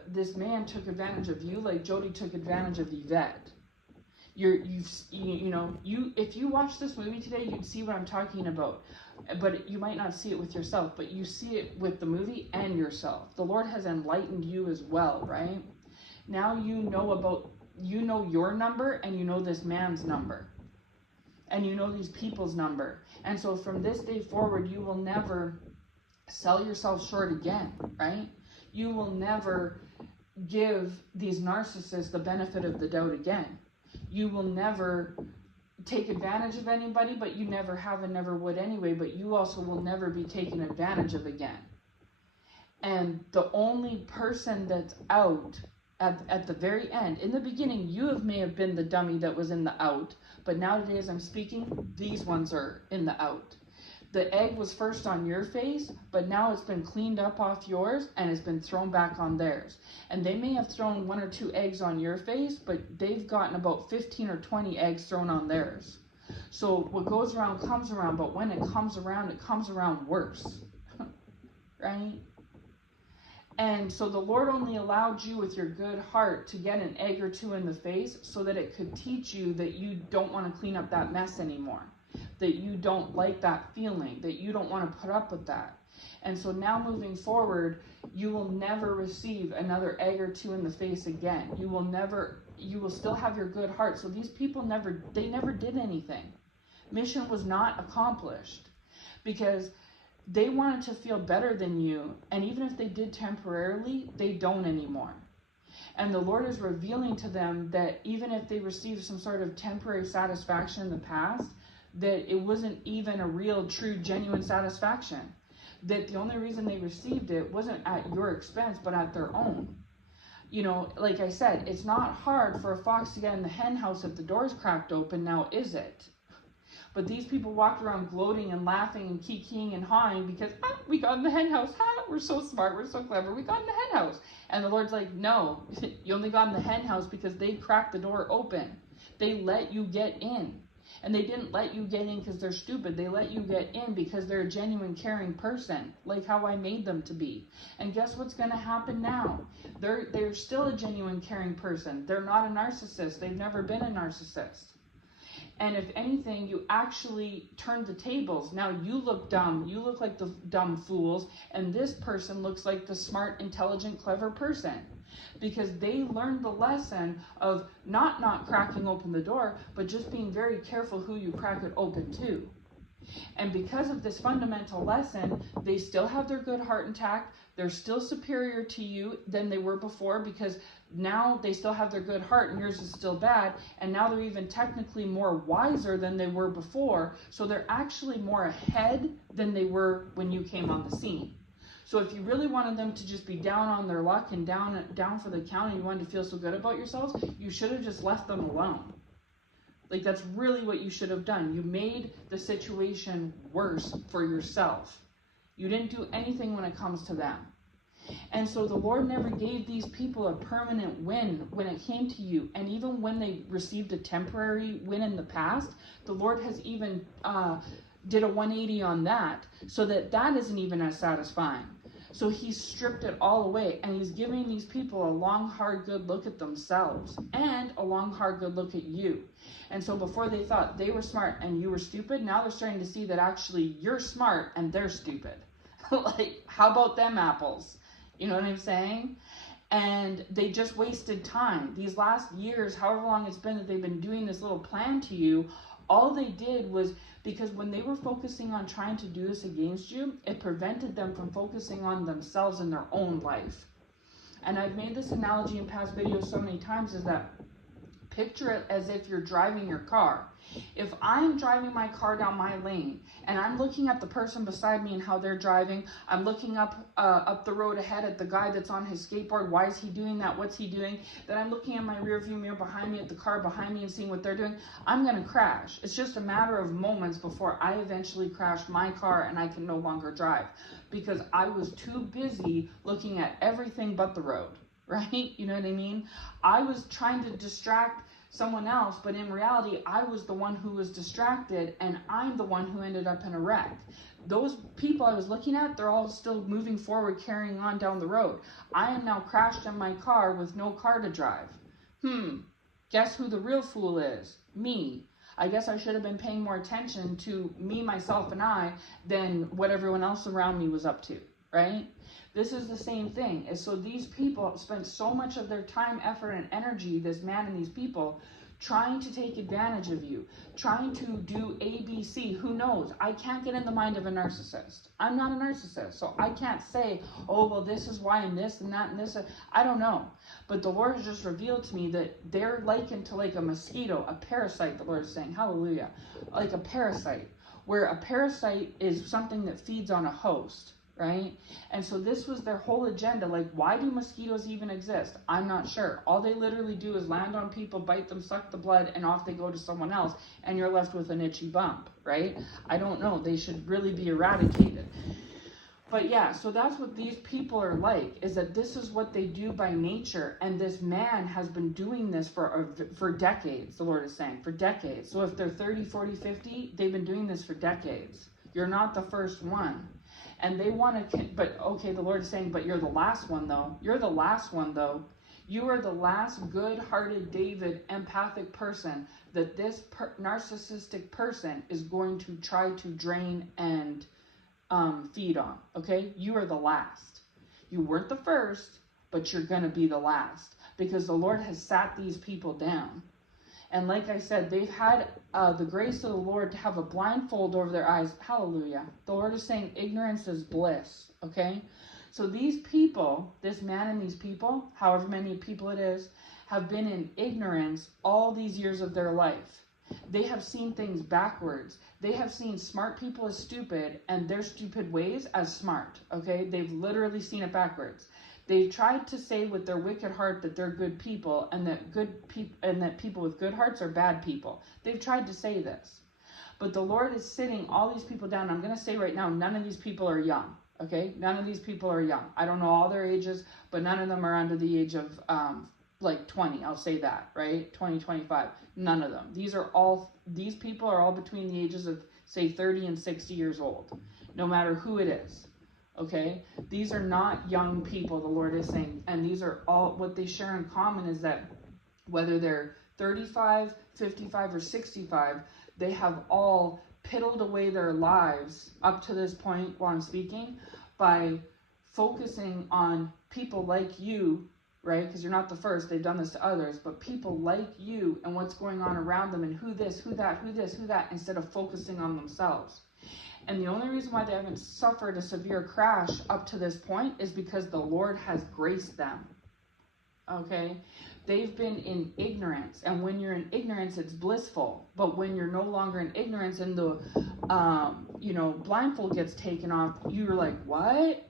this man took advantage of you like Jody took advantage of Yvette. If you watch this movie today, you'd see what I'm talking about. But you might not see it with yourself, but you see it with the movie and yourself. The Lord has enlightened you as well, right? Now you know your number, and you know this man's number. And you know these people's number. And so from this day forward, you will never sell yourself short again, right? You will never give these narcissists the benefit of the doubt again. You will never take advantage of anybody, but you never have and never would anyway, but you also will never be taken advantage of again. And the only person that's out at the very end, in the beginning, may have been the dummy that was in the out, but nowadays as I'm speaking, these ones are in the out. The egg was first on your face, but now it's been cleaned up off yours and it's been thrown back on theirs. And they may have thrown 1 or 2 eggs on your face, but they've gotten about 15 or 20 eggs thrown on theirs. So what goes around comes around, but when it comes around worse, right? And so the Lord only allowed you with your good heart to get an egg or 2 in the face so that it could teach you that you don't want to clean up that mess anymore, that you don't like that feeling, that you don't want to put up with that. And so now moving forward, you will never receive another egg or 2 in the face again. You will still have your good heart. So these people never did anything. Mission was not accomplished because they wanted to feel better than you, and even if they did temporarily, they don't anymore. And the Lord is revealing to them that even if they received some sort of temporary satisfaction in the past, that it wasn't even a real, true, genuine satisfaction. That the only reason they received it wasn't at your expense, but at their own. You know, like I said, it's not hard for a fox to get in the hen house if the door's cracked open, now is it? But these people walked around gloating and laughing and kikiing and hawing because, we got in the hen house. We're so smart. We're so clever. We got in the hen house. And the Lord's like, no, you only got in the hen house because they cracked the door open. They let you get in. And they didn't let you get in because they're stupid. They let you get in because they're a genuine, caring person, like how I made them to be. And guess what's going to happen now? They're still a genuine, caring person. They're not a narcissist. They've never been a narcissist. And if anything, you actually turned the tables. Now you look dumb. You look like the dumb fools. And this person looks like the smart, intelligent, clever person. Because they learned the lesson of not cracking open the door, but just being very careful who you crack it open to. And because of this fundamental lesson, they still have their good heart intact. They're still superior to you than they were before because now they still have their good heart and yours is still bad. And now they're even technically more wiser than they were before. So they're actually more ahead than they were when you came on the scene. So if you really wanted them to just be down on their luck and down for the count, and you wanted to feel so good about yourselves, you should have just left them alone. Like, that's really what you should have done. You made the situation worse for yourself. You didn't do anything when it comes to them. And so the Lord never gave these people a permanent win when it came to you. And even when they received a temporary win in the past, the Lord has even did a 180 on that, so that isn't even as satisfying. So he's stripped it all away, and he's giving these people a long, hard, good look at themselves, and a long, hard, good look at you. And so before they thought they were smart and you were stupid, now they're starting to see that actually you're smart and they're stupid. Like, how about them apples? You know what I'm saying? And they just wasted time. These last years, however long it's been that they've been doing this little plan to you, all they did was, because when they were focusing on trying to do this against you, it prevented them from focusing on themselves and their own life. And I've made this analogy in past videos so many times, is that picture it as if you're driving your car. If I'm driving my car down my lane and I'm looking at the person beside me and how they're driving, I'm looking up the road ahead at the guy that's on his skateboard. Why is he doing that? What's he doing? Then I'm looking at my rear view mirror behind me at the car behind me and seeing what they're doing. I'm going to crash. It's just a matter of moments before I eventually crash my car and I can no longer drive, because I was too busy looking at everything but the road, right? You know what I mean? I was trying to distract someone else, but in reality, I was the one who was distracted, and I'm the one who ended up in a wreck. Those people I was looking at, they're all still moving forward, carrying on down the road. I am now crashed in my car with no car to drive. Guess who the real fool is? Me. I guess I should have been paying more attention to me, myself, and I than what everyone else around me was up to, right? This is the same thing. And so these people spent so much of their time, effort, and energy, this man and these people, trying to take advantage of you, trying to do A, B, C. Who knows? I can't get in the mind of a narcissist. I'm not a narcissist, so I can't say, oh, well, this is why I'm this and that and this. I don't know. But the Lord has just revealed to me that they're likened to like a mosquito, a parasite, the Lord is saying. Hallelujah. Like a parasite, where a parasite is something that feeds on a host. Right? And so this was their whole agenda. Like, why do mosquitoes even exist? I'm not sure. All they literally do is land on people, bite them, suck the blood, and off they go to someone else, and you're left with an itchy bump, right? I don't know. They should really be eradicated. But yeah, so that's what these people are like, is that this is what they do by nature. And this man has been doing this for decades, the Lord is saying, for decades. So if they're 30, 40, 50, they've been doing this for decades. You're not the first one. And they want to, but okay, the Lord is saying, but you're the last one though. You're the last one though. You are the last good-hearted, David, empathic person that this narcissistic person is going to try to drain and feed on. Okay? You are the last. You weren't the first, but you're going to be the last, because the Lord has sat these people down. And like I said, they've had the grace of the Lord to have a blindfold over their eyes. Hallelujah. The Lord is saying ignorance is bliss. Okay? So these people, this man and these people, however many people it is, have been in ignorance all these years of their life. They have seen things backwards. They have seen smart people as stupid and their stupid ways as smart. Okay? They've literally seen it backwards. They've tried to say with their wicked heart that they're good people, and that people with good hearts are bad people. They've tried to say this. But the Lord is sitting all these people down. I'm going to say right now, none of these people are young. Okay? None of these people are young. I don't know all their ages, but none of them are under the age of like 20. I'll say that, right? 20, 25. None of them. These people are all between the ages of, say, 30 and 60 years old, no matter who it is. Okay, these are not young people, the Lord is saying, and these are all, what they share in common is that whether they're 35, 55, or 65, they have all piddled away their lives up to this point while I'm speaking by focusing on people like you, right? Because you're not the first, they've done this to others, but people like you and what's going on around them and who this, who that, who this, who that, instead of focusing on themselves. And the only reason why they haven't suffered a severe crash up to this point is because the Lord has graced them. Okay? They've been in ignorance. And when you're in ignorance, it's blissful. But when you're no longer in ignorance and the, blindfold gets taken off, you're like, what?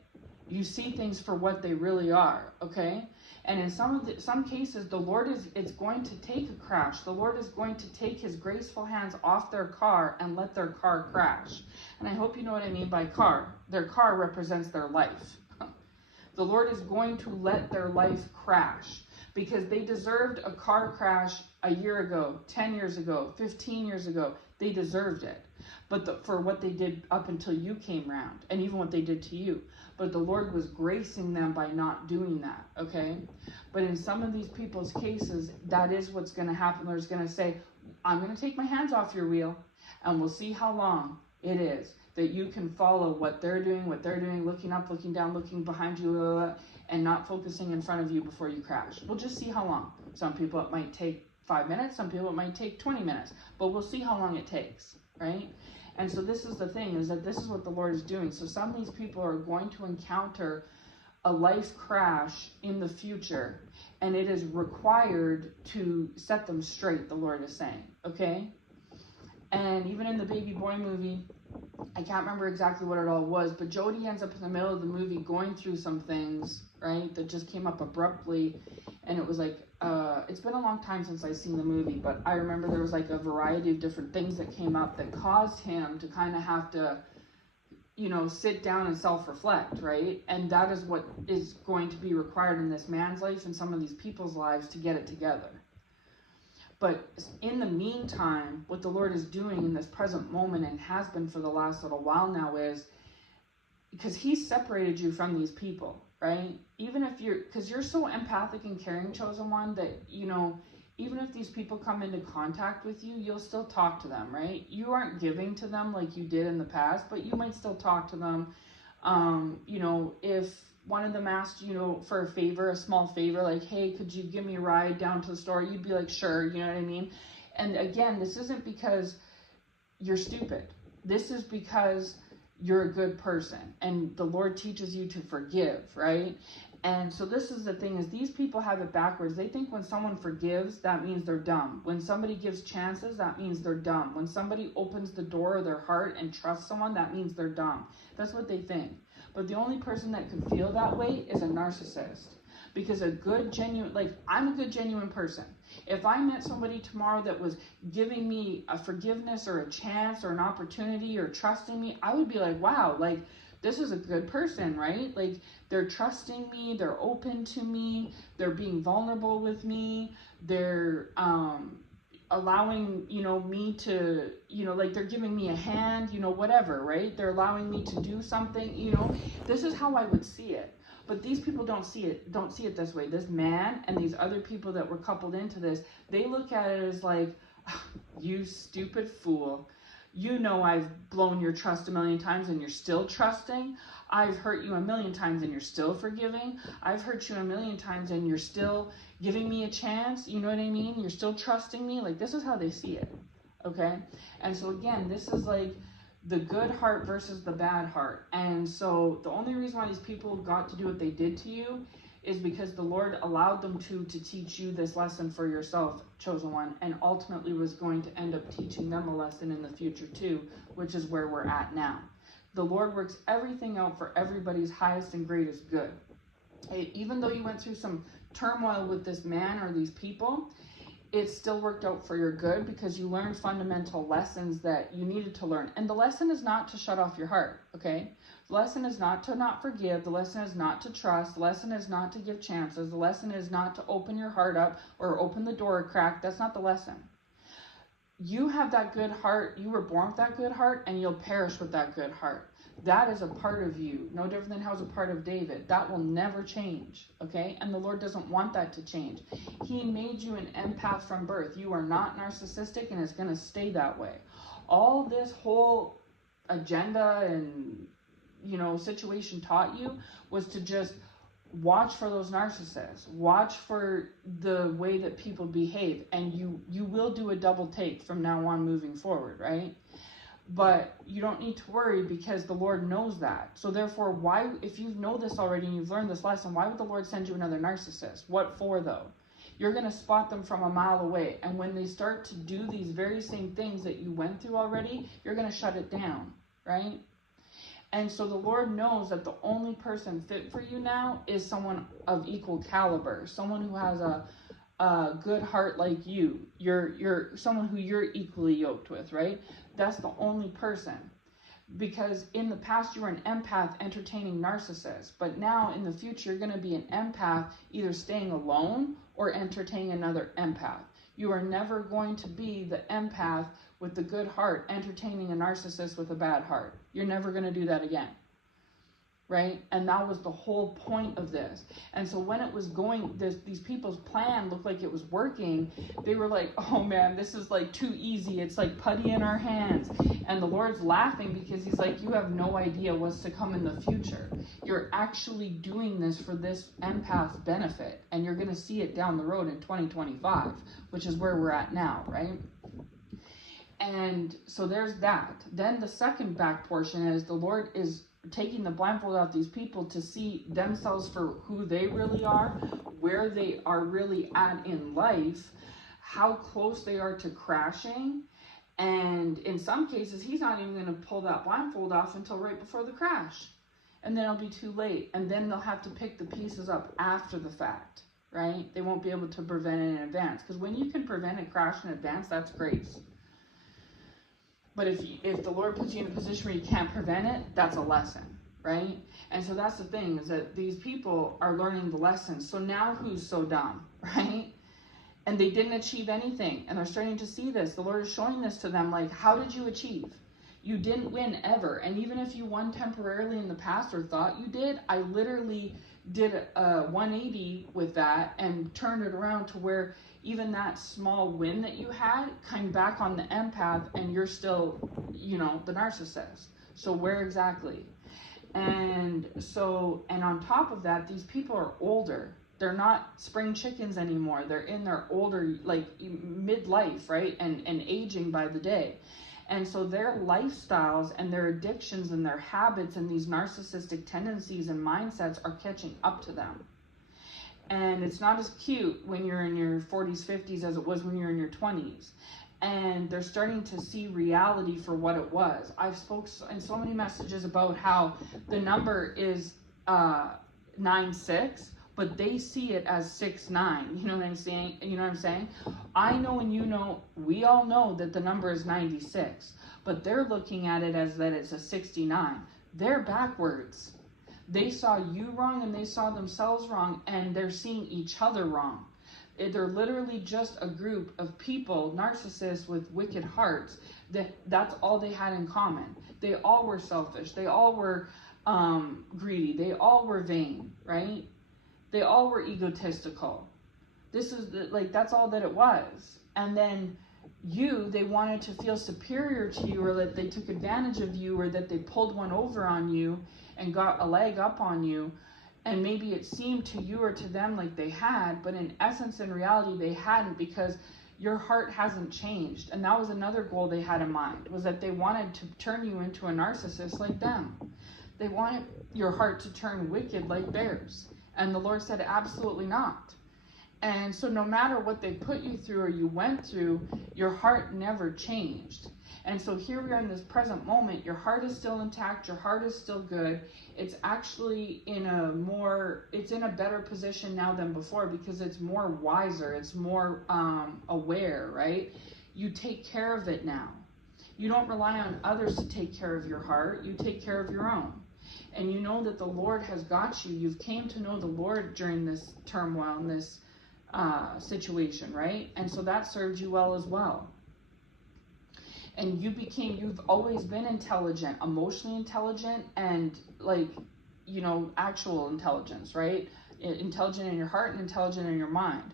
You see things for what they really are, okay? And in some cases, the Lord is going to take a crash. The Lord is going to take his graceful hands off their car and let their car crash. And I hope you know what I mean by car. Their car represents their life. The Lord is going to let their life crash because they deserved a car crash a year ago, 10 years ago, 15 years ago. They deserved it. But for what they did up until you came around, and even what they did to you. But the Lord was gracing them by not doing that, okay? But in some of these people's cases, that is what's going to happen. There's going to say, I'm going to take my hands off your wheel, and we'll see how long it is that you can follow what they're doing, looking up, looking down, looking behind you, and not focusing in front of you before you crash. We'll just see how long. Some people it might take 5 minutes, some people it might take 20 minutes, but we'll see how long it takes, right? And so this is the thing, is that this is what the Lord is doing. So some of these people are going to encounter a life crash in the future, and it is required to set them straight, the Lord is saying, okay? And even in the Baby Boy movie, I can't remember exactly what it all was, but Jodie ends up in the middle of the movie going through some things, right, that just came up abruptly, and it was like, it's been a long time since I've seen the movie, but I remember there was like a variety of different things that came up that caused him to kind of have to, you know, sit down and self-reflect, right? And that is what is going to be required in this man's life and some of these people's lives to get it together. But in the meantime, what the Lord is doing in this present moment, and has been for the last little while now, is because he's separated you from these people, right? Even if because you're so empathic and caring, chosen one, that, you know, even if these people come into contact with you, you'll still talk to them, right? You aren't giving to them like you did in the past, but you might still talk to them. You know, if one of them asked, you know, for a favor, a small favor, like, hey, could you give me a ride down to the store? You'd be like, sure, you know what I mean? And again, this isn't because you're stupid. This is because you're a good person, and the Lord teaches you to forgive, right? And so this is the thing, is these people have it backwards. They think when someone forgives, that means they're dumb. When somebody gives chances, that means they're dumb. When somebody opens the door of their heart and trusts someone, that means they're dumb. That's what they think. But the only person that could feel that way is a narcissist. Because a good, genuine, like, I'm a good, genuine person. If I met somebody tomorrow that was giving me a forgiveness or a chance or an opportunity or trusting me, I would be like, wow, like, this is a good person, right? Like, they're trusting me, they're open to me, they're being vulnerable with me, they're allowing, you know, me to, you know, like, they're giving me a hand, you know, whatever, right? They're allowing me to do something, you know. This is how I would see it. But these people don't see it this way. This man and these other people that were coupled into this, they look at it as like, you stupid fool. You know I've blown your trust a million times and you're still trusting. I've hurt you a million times and you're still forgiving. I've hurt you a million times and you're still giving me a chance. You know what I mean? You're still trusting me. Like, this is how they see it. Okay? And so again, this is like the good heart versus the bad heart. And so the only reason why these people got to do what they did to you is because the Lord allowed them to teach you this lesson for yourself, chosen one, and ultimately was going to end up teaching them a lesson in the future too, which is where we're at now. The Lord works everything out for everybody's highest and greatest good. Even though you went through some turmoil with this man or these people, it still worked out for your good because you learned fundamental lessons that you needed to learn. And the lesson is not to shut off your heart, okay? The lesson is not to not forgive. The lesson is not to trust. The lesson is not to give chances. The lesson is not to open your heart up or open the door a crack. That's not the lesson. You have that good heart. You were born with that good heart, and you'll perish with that good heart. That is a part of you, no different than how it's a part of David. That will never change, okay? And the Lord doesn't want that to change. He made you an empath from birth. You are not narcissistic, and it's going to stay that way. All this whole agenda and, you know, situation taught you was to just watch for those narcissists. Watch for the way that people behave, and you will do a double take from now on moving forward, right? But you don't need to worry because the Lord knows that. So therefore, why, if you know this already and you've learned this lesson, why would the Lord send you another narcissist? What for, though? You're going to spot them from a mile away. And when they start to do these very same things that you went through already, you're going to shut it down, right? And so the Lord knows that the only person fit for you now is someone of equal caliber, someone who has a good heart like you. You're someone who you're equally yoked with, right? That's the only person. Because in the past you were an empath entertaining narcissists, but now in the future you're going to be an empath either staying alone or entertaining another empath. You are never going to be the empath with the good heart entertaining a narcissist with a bad heart. You're never going to do that again. Right? And that was the whole point of this. And so when it was going, these people's plan looked like it was working, they were like, oh man, this is like too easy. It's like putty in our hands. And the Lord's laughing because he's like, you have no idea what's to come in the future. You're actually doing this for this empath's benefit. And you're going to see it down the road in 2025, which is where we're at now, right? And so there's that. Then the second back portion is the Lord is taking the blindfold off these people to see themselves for who they really are, where they are really at in life, how close they are to crashing. And in some cases, he's not even going to pull that blindfold off until right before the crash. And then it'll be too late. And then they'll have to pick the pieces up after the fact, right? They won't be able to prevent it in advance. Because when you can prevent a crash in advance, that's grace. But if the Lord puts you in a position where you can't prevent it, that's a lesson, right? And so that's the thing, is that these people are learning the lessons. So now who's so dumb, right? And they didn't achieve anything. And they're starting to see this. The Lord is showing this to them, like, how did you achieve? You didn't win ever. And even if you won temporarily in the past or thought you did, I literally did a 180 with that and turned it around to where even that small win that you had came back on the empath and you're still, the narcissist. So where exactly? And so, and on top of that, these people are older. They're not spring chickens anymore. They're in their older, like midlife, right? And aging by the day. And so their lifestyles and their addictions and their habits and these narcissistic tendencies and mindsets are catching up to them. And it's not as cute when you're in your 40s, 50s as it was when you're in your 20s. And they're starting to see reality for what it was. I've spoke in so many messages about how the number is 96, but they see it as 69. You know what I'm saying? I know, and we all know that the number is 96, but they're looking at it as that it's a 69. They're backwards. They saw you wrong and they saw themselves wrong, and they're seeing each other wrong. They're literally just a group of people, narcissists with wicked hearts. That's all they had in common. They all were selfish. They all were greedy. They all were vain, right? They all were egotistical. That's all that it was. And then they wanted to feel superior to you, or that they took advantage of you, or that they pulled one over on you and got a leg up on you. And maybe it seemed to you or to them like they had, but in essence, in reality, they hadn't, because your heart hasn't changed. And that was another goal they had in mind, was that they wanted to turn you into a narcissist like them. They wanted your heart to turn wicked like theirs. And the Lord said, absolutely not. And so no matter what they put you through or you went through, your heart never changed. And so here we are in this present moment. Your heart is still intact. Your heart is still good. It's actually it's in a better position now than before, because it's more wiser. It's more aware, right? You take care of it now. You don't rely on others to take care of your heart. You take care of your own. And you know that the Lord has got you. You've came to know the Lord during this turmoil, in this situation, right? And so that served you well as well. And you've always been intelligent, emotionally intelligent, and actual intelligence, right? Intelligent in your heart and intelligent in your mind.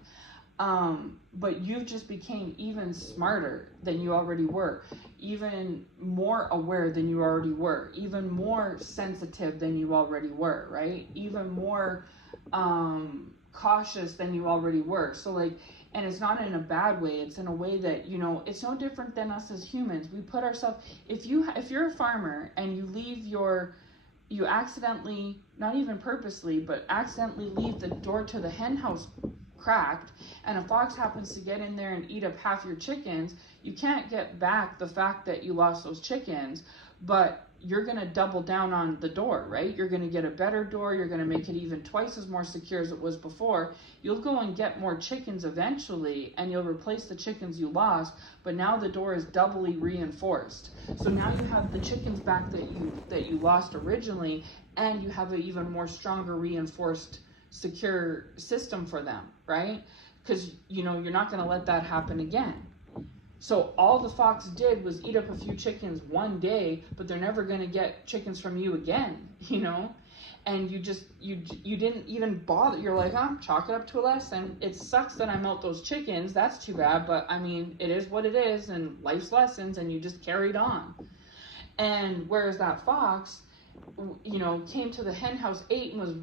But you just became even smarter than you already were, even more aware than you already were, even more sensitive than you already were, right? Even more cautious than you already were. So and it's not in a bad way. It's in a way that, it's no different than us as humans. We put ourselves, if you're a farmer and you accidentally, not even purposely, but accidentally leave the door to the hen house cracked, and a fox happens to get in there and eat up half your chickens, you can't get back the fact that you lost those chickens, but you're going to double down on the door, right? You're going to get a better door. You're going to make it even twice as more secure as it was before. You'll go and get more chickens eventually, and you'll replace the chickens you lost, but now the door is doubly reinforced. So now you have the chickens back that you lost originally, and you have an even more stronger reinforced secure system for them, right? Because you're not going to let that happen again. So all the fox did was eat up a few chickens one day, but they're never going to get chickens from you again, and you didn't even bother. You're like, chalk it up to a lesson. It sucks that I'm out those chickens. That's too bad, but I mean, it is what it is, and life's lessons, and you just carried on. And whereas that fox, came to the hen house, ate, and was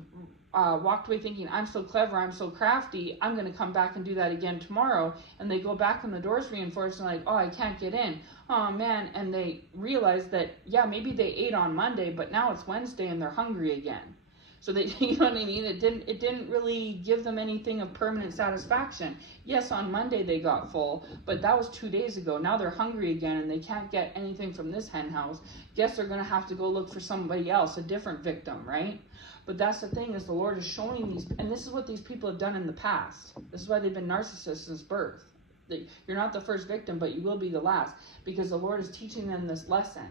walked away thinking, I'm so clever, I'm so crafty, I'm going to come back and do that again tomorrow. And they go back and the door's reinforced and like, oh, I can't get in. Oh, man. And they realize that, yeah, maybe they ate on Monday, but now it's Wednesday and they're hungry again. So they, you know what I mean? It didn't really give them anything of permanent satisfaction. Yes, on Monday they got full, but that was 2 days ago. Now they're hungry again and they can't get anything from this hen house. Guess they're going to have to go look for somebody else, a different victim, right? But that's the thing, is the Lord is showing these, and this is what these people have done in the past. This is why they've been narcissists since birth. You're not the first victim, but you will be the last, because the Lord is teaching them this lesson,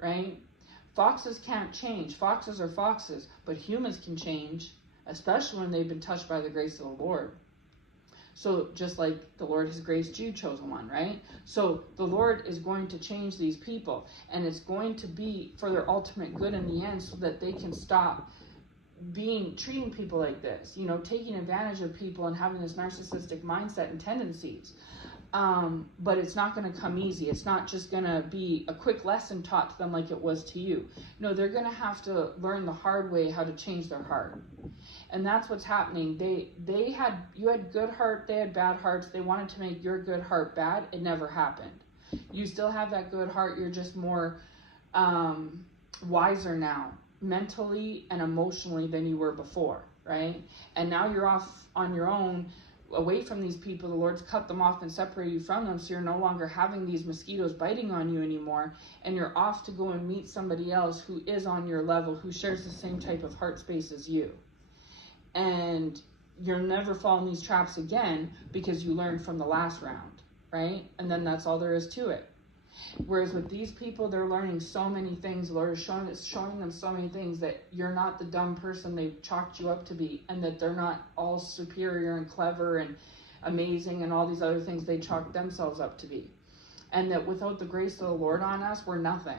right? Foxes can't change. Foxes are foxes, but humans can change, especially when they've been touched by the grace of the Lord. So just like the Lord has graced you, chosen one, right? So the Lord is going to change these people, and it's going to be for their ultimate good in the end, so that they can stop treating people like this, taking advantage of people and having this narcissistic mindset and tendencies. But it's not going to come easy. It's not just going to be a quick lesson taught to them like it was to you. No, they're going to have to learn the hard way how to change their heart. And that's what's happening. You had good heart, they had bad hearts. They wanted to make your good heart bad. It never happened. You still have that good heart. You're just more wiser now, mentally and emotionally, than you were before, right? And now you're off on your own, away from these people. The Lord's cut them off and separated you from them, so you're no longer having these mosquitoes biting on you anymore, and you're off to go and meet somebody else who is on your level, who shares the same type of heart space as you. And you'll never fall in these traps again, because you learned from the last round, right? And then that's all there is to it. Whereas with these people, they're learning so many things. The Lord is showing them so many things, that you're not the dumb person they've chalked you up to be, and that they're not all superior and clever and amazing and all these other things they chalked themselves up to be. And that without the grace of the Lord on us, we're nothing.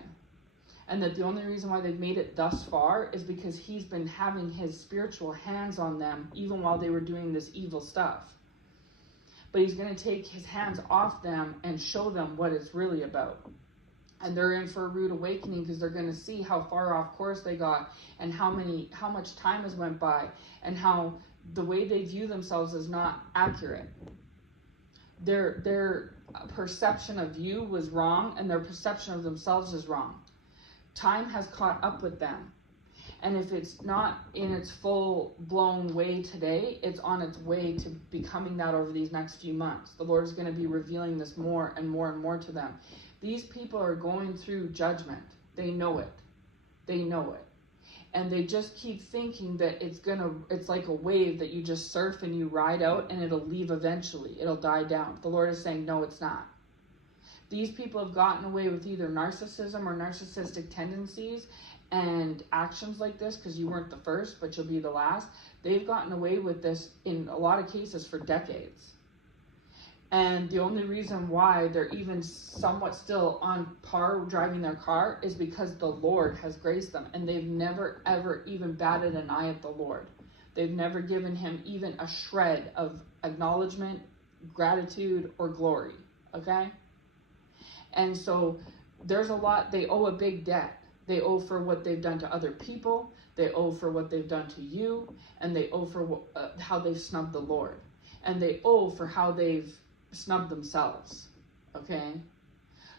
And that the only reason why they've made it thus far is because He's been having His spiritual hands on them, even while they were doing this evil stuff. But He's going to take His hands off them and show them what it's really about. And they're in for a rude awakening, because they're going to see how far off course they got, and how much time has went by, and how the way they view themselves is not accurate. Their perception of you was wrong, and their perception of themselves is wrong. Time has caught up with them. And if it's not in its full-blown way today, it's on its way to becoming that over these next few months. The Lord is going to be revealing this more and more and more to them. These people are going through judgment. They know it. They know it. And they just keep thinking that it's like a wave that you just surf and you ride out, and it'll leave eventually. It'll die down. The Lord is saying, no, it's not. These people have gotten away with either narcissism or narcissistic tendencies and actions like this, because you weren't the first, but you'll be the last. They've gotten away with this in a lot of cases for decades. And the only reason why they're even somewhat still on par driving their car is because the Lord has graced them, and they've never ever even batted an eye at the Lord. They've never given Him even a shred of acknowledgement, gratitude, or glory. Okay? And so there's a lot, they owe a big debt. They owe for what they've done to other people. They owe for what they've done to you. And they owe for how they've snubbed the Lord. And they owe for how they've snubbed themselves. Okay?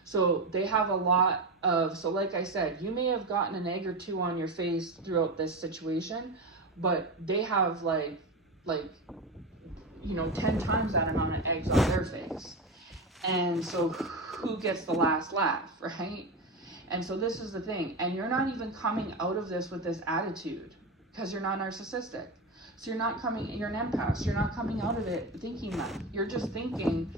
So they have a lot of, so like I said, you may have gotten an egg or two on your face throughout this situation, but they have like 10 times that amount of eggs on their face. And so who gets the last laugh, right? And so this is the thing. And you're not even coming out of this with this attitude because you're not narcissistic. So you're an empath. So you're not coming out of it thinking that. You're just thinking,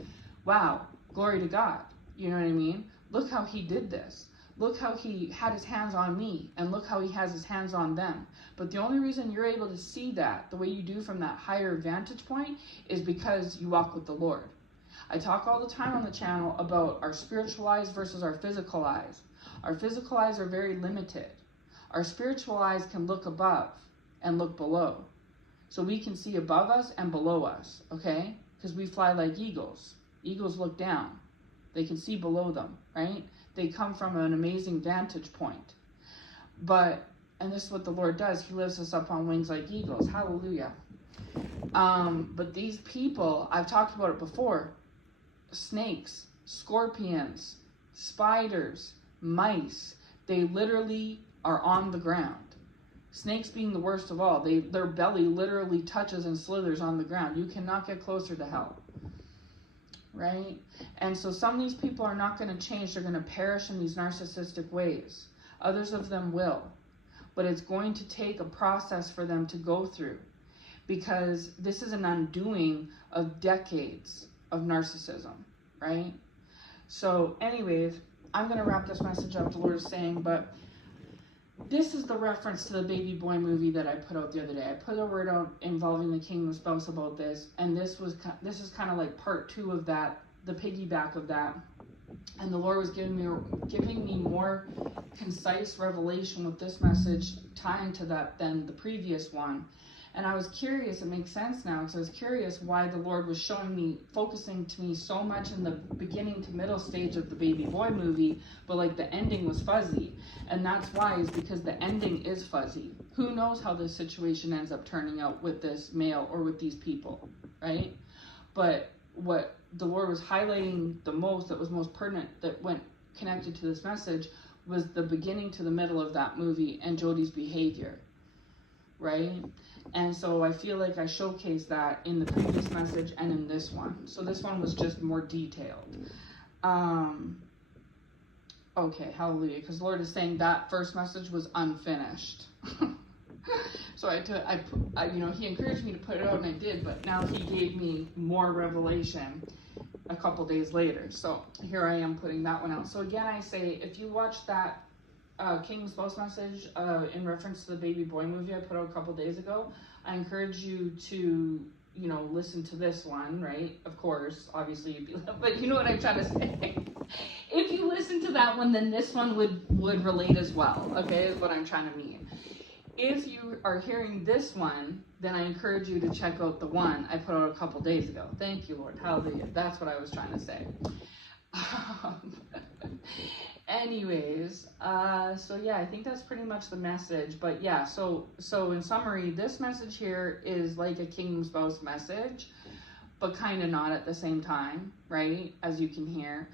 wow, glory to God. You know what I mean? Look how he did this. Look how he had his hands on me, and look how he has his hands on them. But the only reason you're able to see that the way you do from that higher vantage point is because you walk with the Lord. I talk all the time on the channel about our spiritual eyes versus our physical eyes. Our physical eyes are very limited. Our spiritual eyes can look above and look below. So we can see above us and below us, okay? Because we fly like eagles. Eagles look down. They can see below them, right? They come from an amazing vantage point. And this is what the Lord does. He lifts us up on wings like eagles. Hallelujah. But these people, I've talked about it before. Snakes, scorpions, spiders, mice, they literally are on the ground. Snakes being the worst of all. Their belly literally touches and slithers on the ground. You cannot get closer to hell. Right? And so some of these people are not going to change. They're going to perish in these narcissistic ways. Others of them will. But it's going to take a process for them to go through, because this is an undoing of decades of narcissism, right? So anyways, I'm going to wrap this message up, the Lord is saying, but this is the reference to the baby boy movie that I put out the other day. I put a word out involving the kingdom spouse about this, and this is kind of like part 2 of that, the piggyback of that. And the Lord was giving me more concise revelation with this message tying to that than the previous one. And I was curious, it makes sense now, because I was curious why the Lord was focusing to me so much in the beginning to middle stage of the baby boy movie, but like the ending was fuzzy. And that's why, is because the ending is fuzzy. Who knows how this situation ends up turning out with this male or with these people, right? But what the Lord was highlighting the most, that was most pertinent, that went connected to this message, was the beginning to the middle of that movie and Jodi's behavior, right? And so I feel like I showcased that in the previous message and in this one. So this one was just more detailed. Okay, hallelujah, because the Lord is saying that first message was unfinished. So he encouraged me to put it out, and I did, but now he gave me more revelation a couple days later. So here I am putting that one out. So again, I say, if you watch that King's Spouse message in reference to the baby boy movie I put out a couple days ago, I encourage you to, listen to this one, right? Of course, obviously, but you know what I'm trying to say. If you listen to that one, then this one would relate as well, okay, is what I'm trying to mean. If you are hearing this one, then I encourage you to check out the one I put out a couple days ago. Thank you, Lord. Hallelujah. That's what I was trying to say. Anyways, so yeah, I think that's pretty much the message. But yeah, so in summary, this message here is like a kingdom spouse message, but kind of not at the same time, right? As you can hear.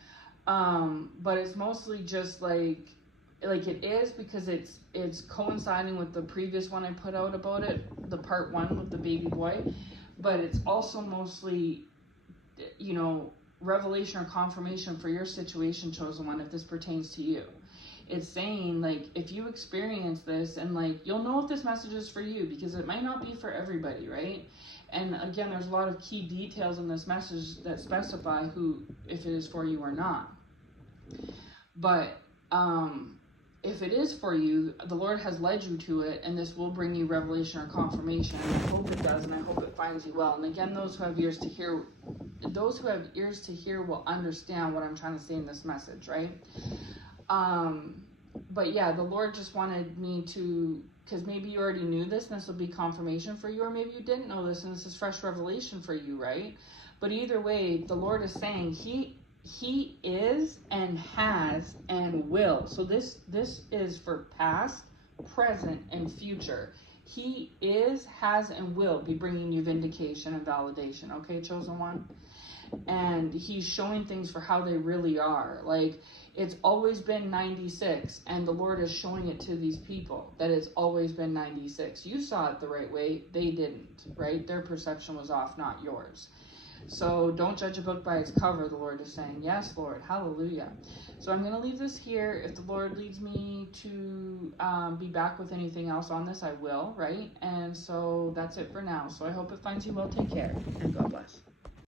But it's mostly just like it is, because it's coinciding with the previous one I put out about it, the part 1 with the baby boy, but it's also mostly, revelation or confirmation for your situation, chosen one, if this pertains to you. It's saying, like, if you experience this, and like, you'll know if this message is for you, because it might not be for everybody, right? And again, there's a lot of key details in this message that specify if it is for you or not. But if it is for you, the Lord has led you to it, and this will bring you revelation or confirmation. And I hope it does, and I hope it finds you well. And again, those who have ears to hear will understand what I'm trying to say in this message, right? But yeah, the Lord just wanted me to, because maybe you already knew this, and this will be confirmation for you, or maybe you didn't know this, and this is fresh revelation for you, right? But either way, the Lord is saying He is and has and will. So this is for past, present, and future. He is, has, and will be bringing you vindication and validation. Okay, chosen one? And He's showing things for how they really are. Like, It's always been 96, and the Lord is showing it to these people that it's always been 96. You saw it the right way, they didn't, right? Their perception was off, not yours. So don't judge a book by its cover, the Lord is saying. Yes, Lord, hallelujah. So I'm going to leave this here. If the Lord leads me to be back with anything else on this, I will, right? And so that's it for now. So I hope it finds you well. Take care, and God bless.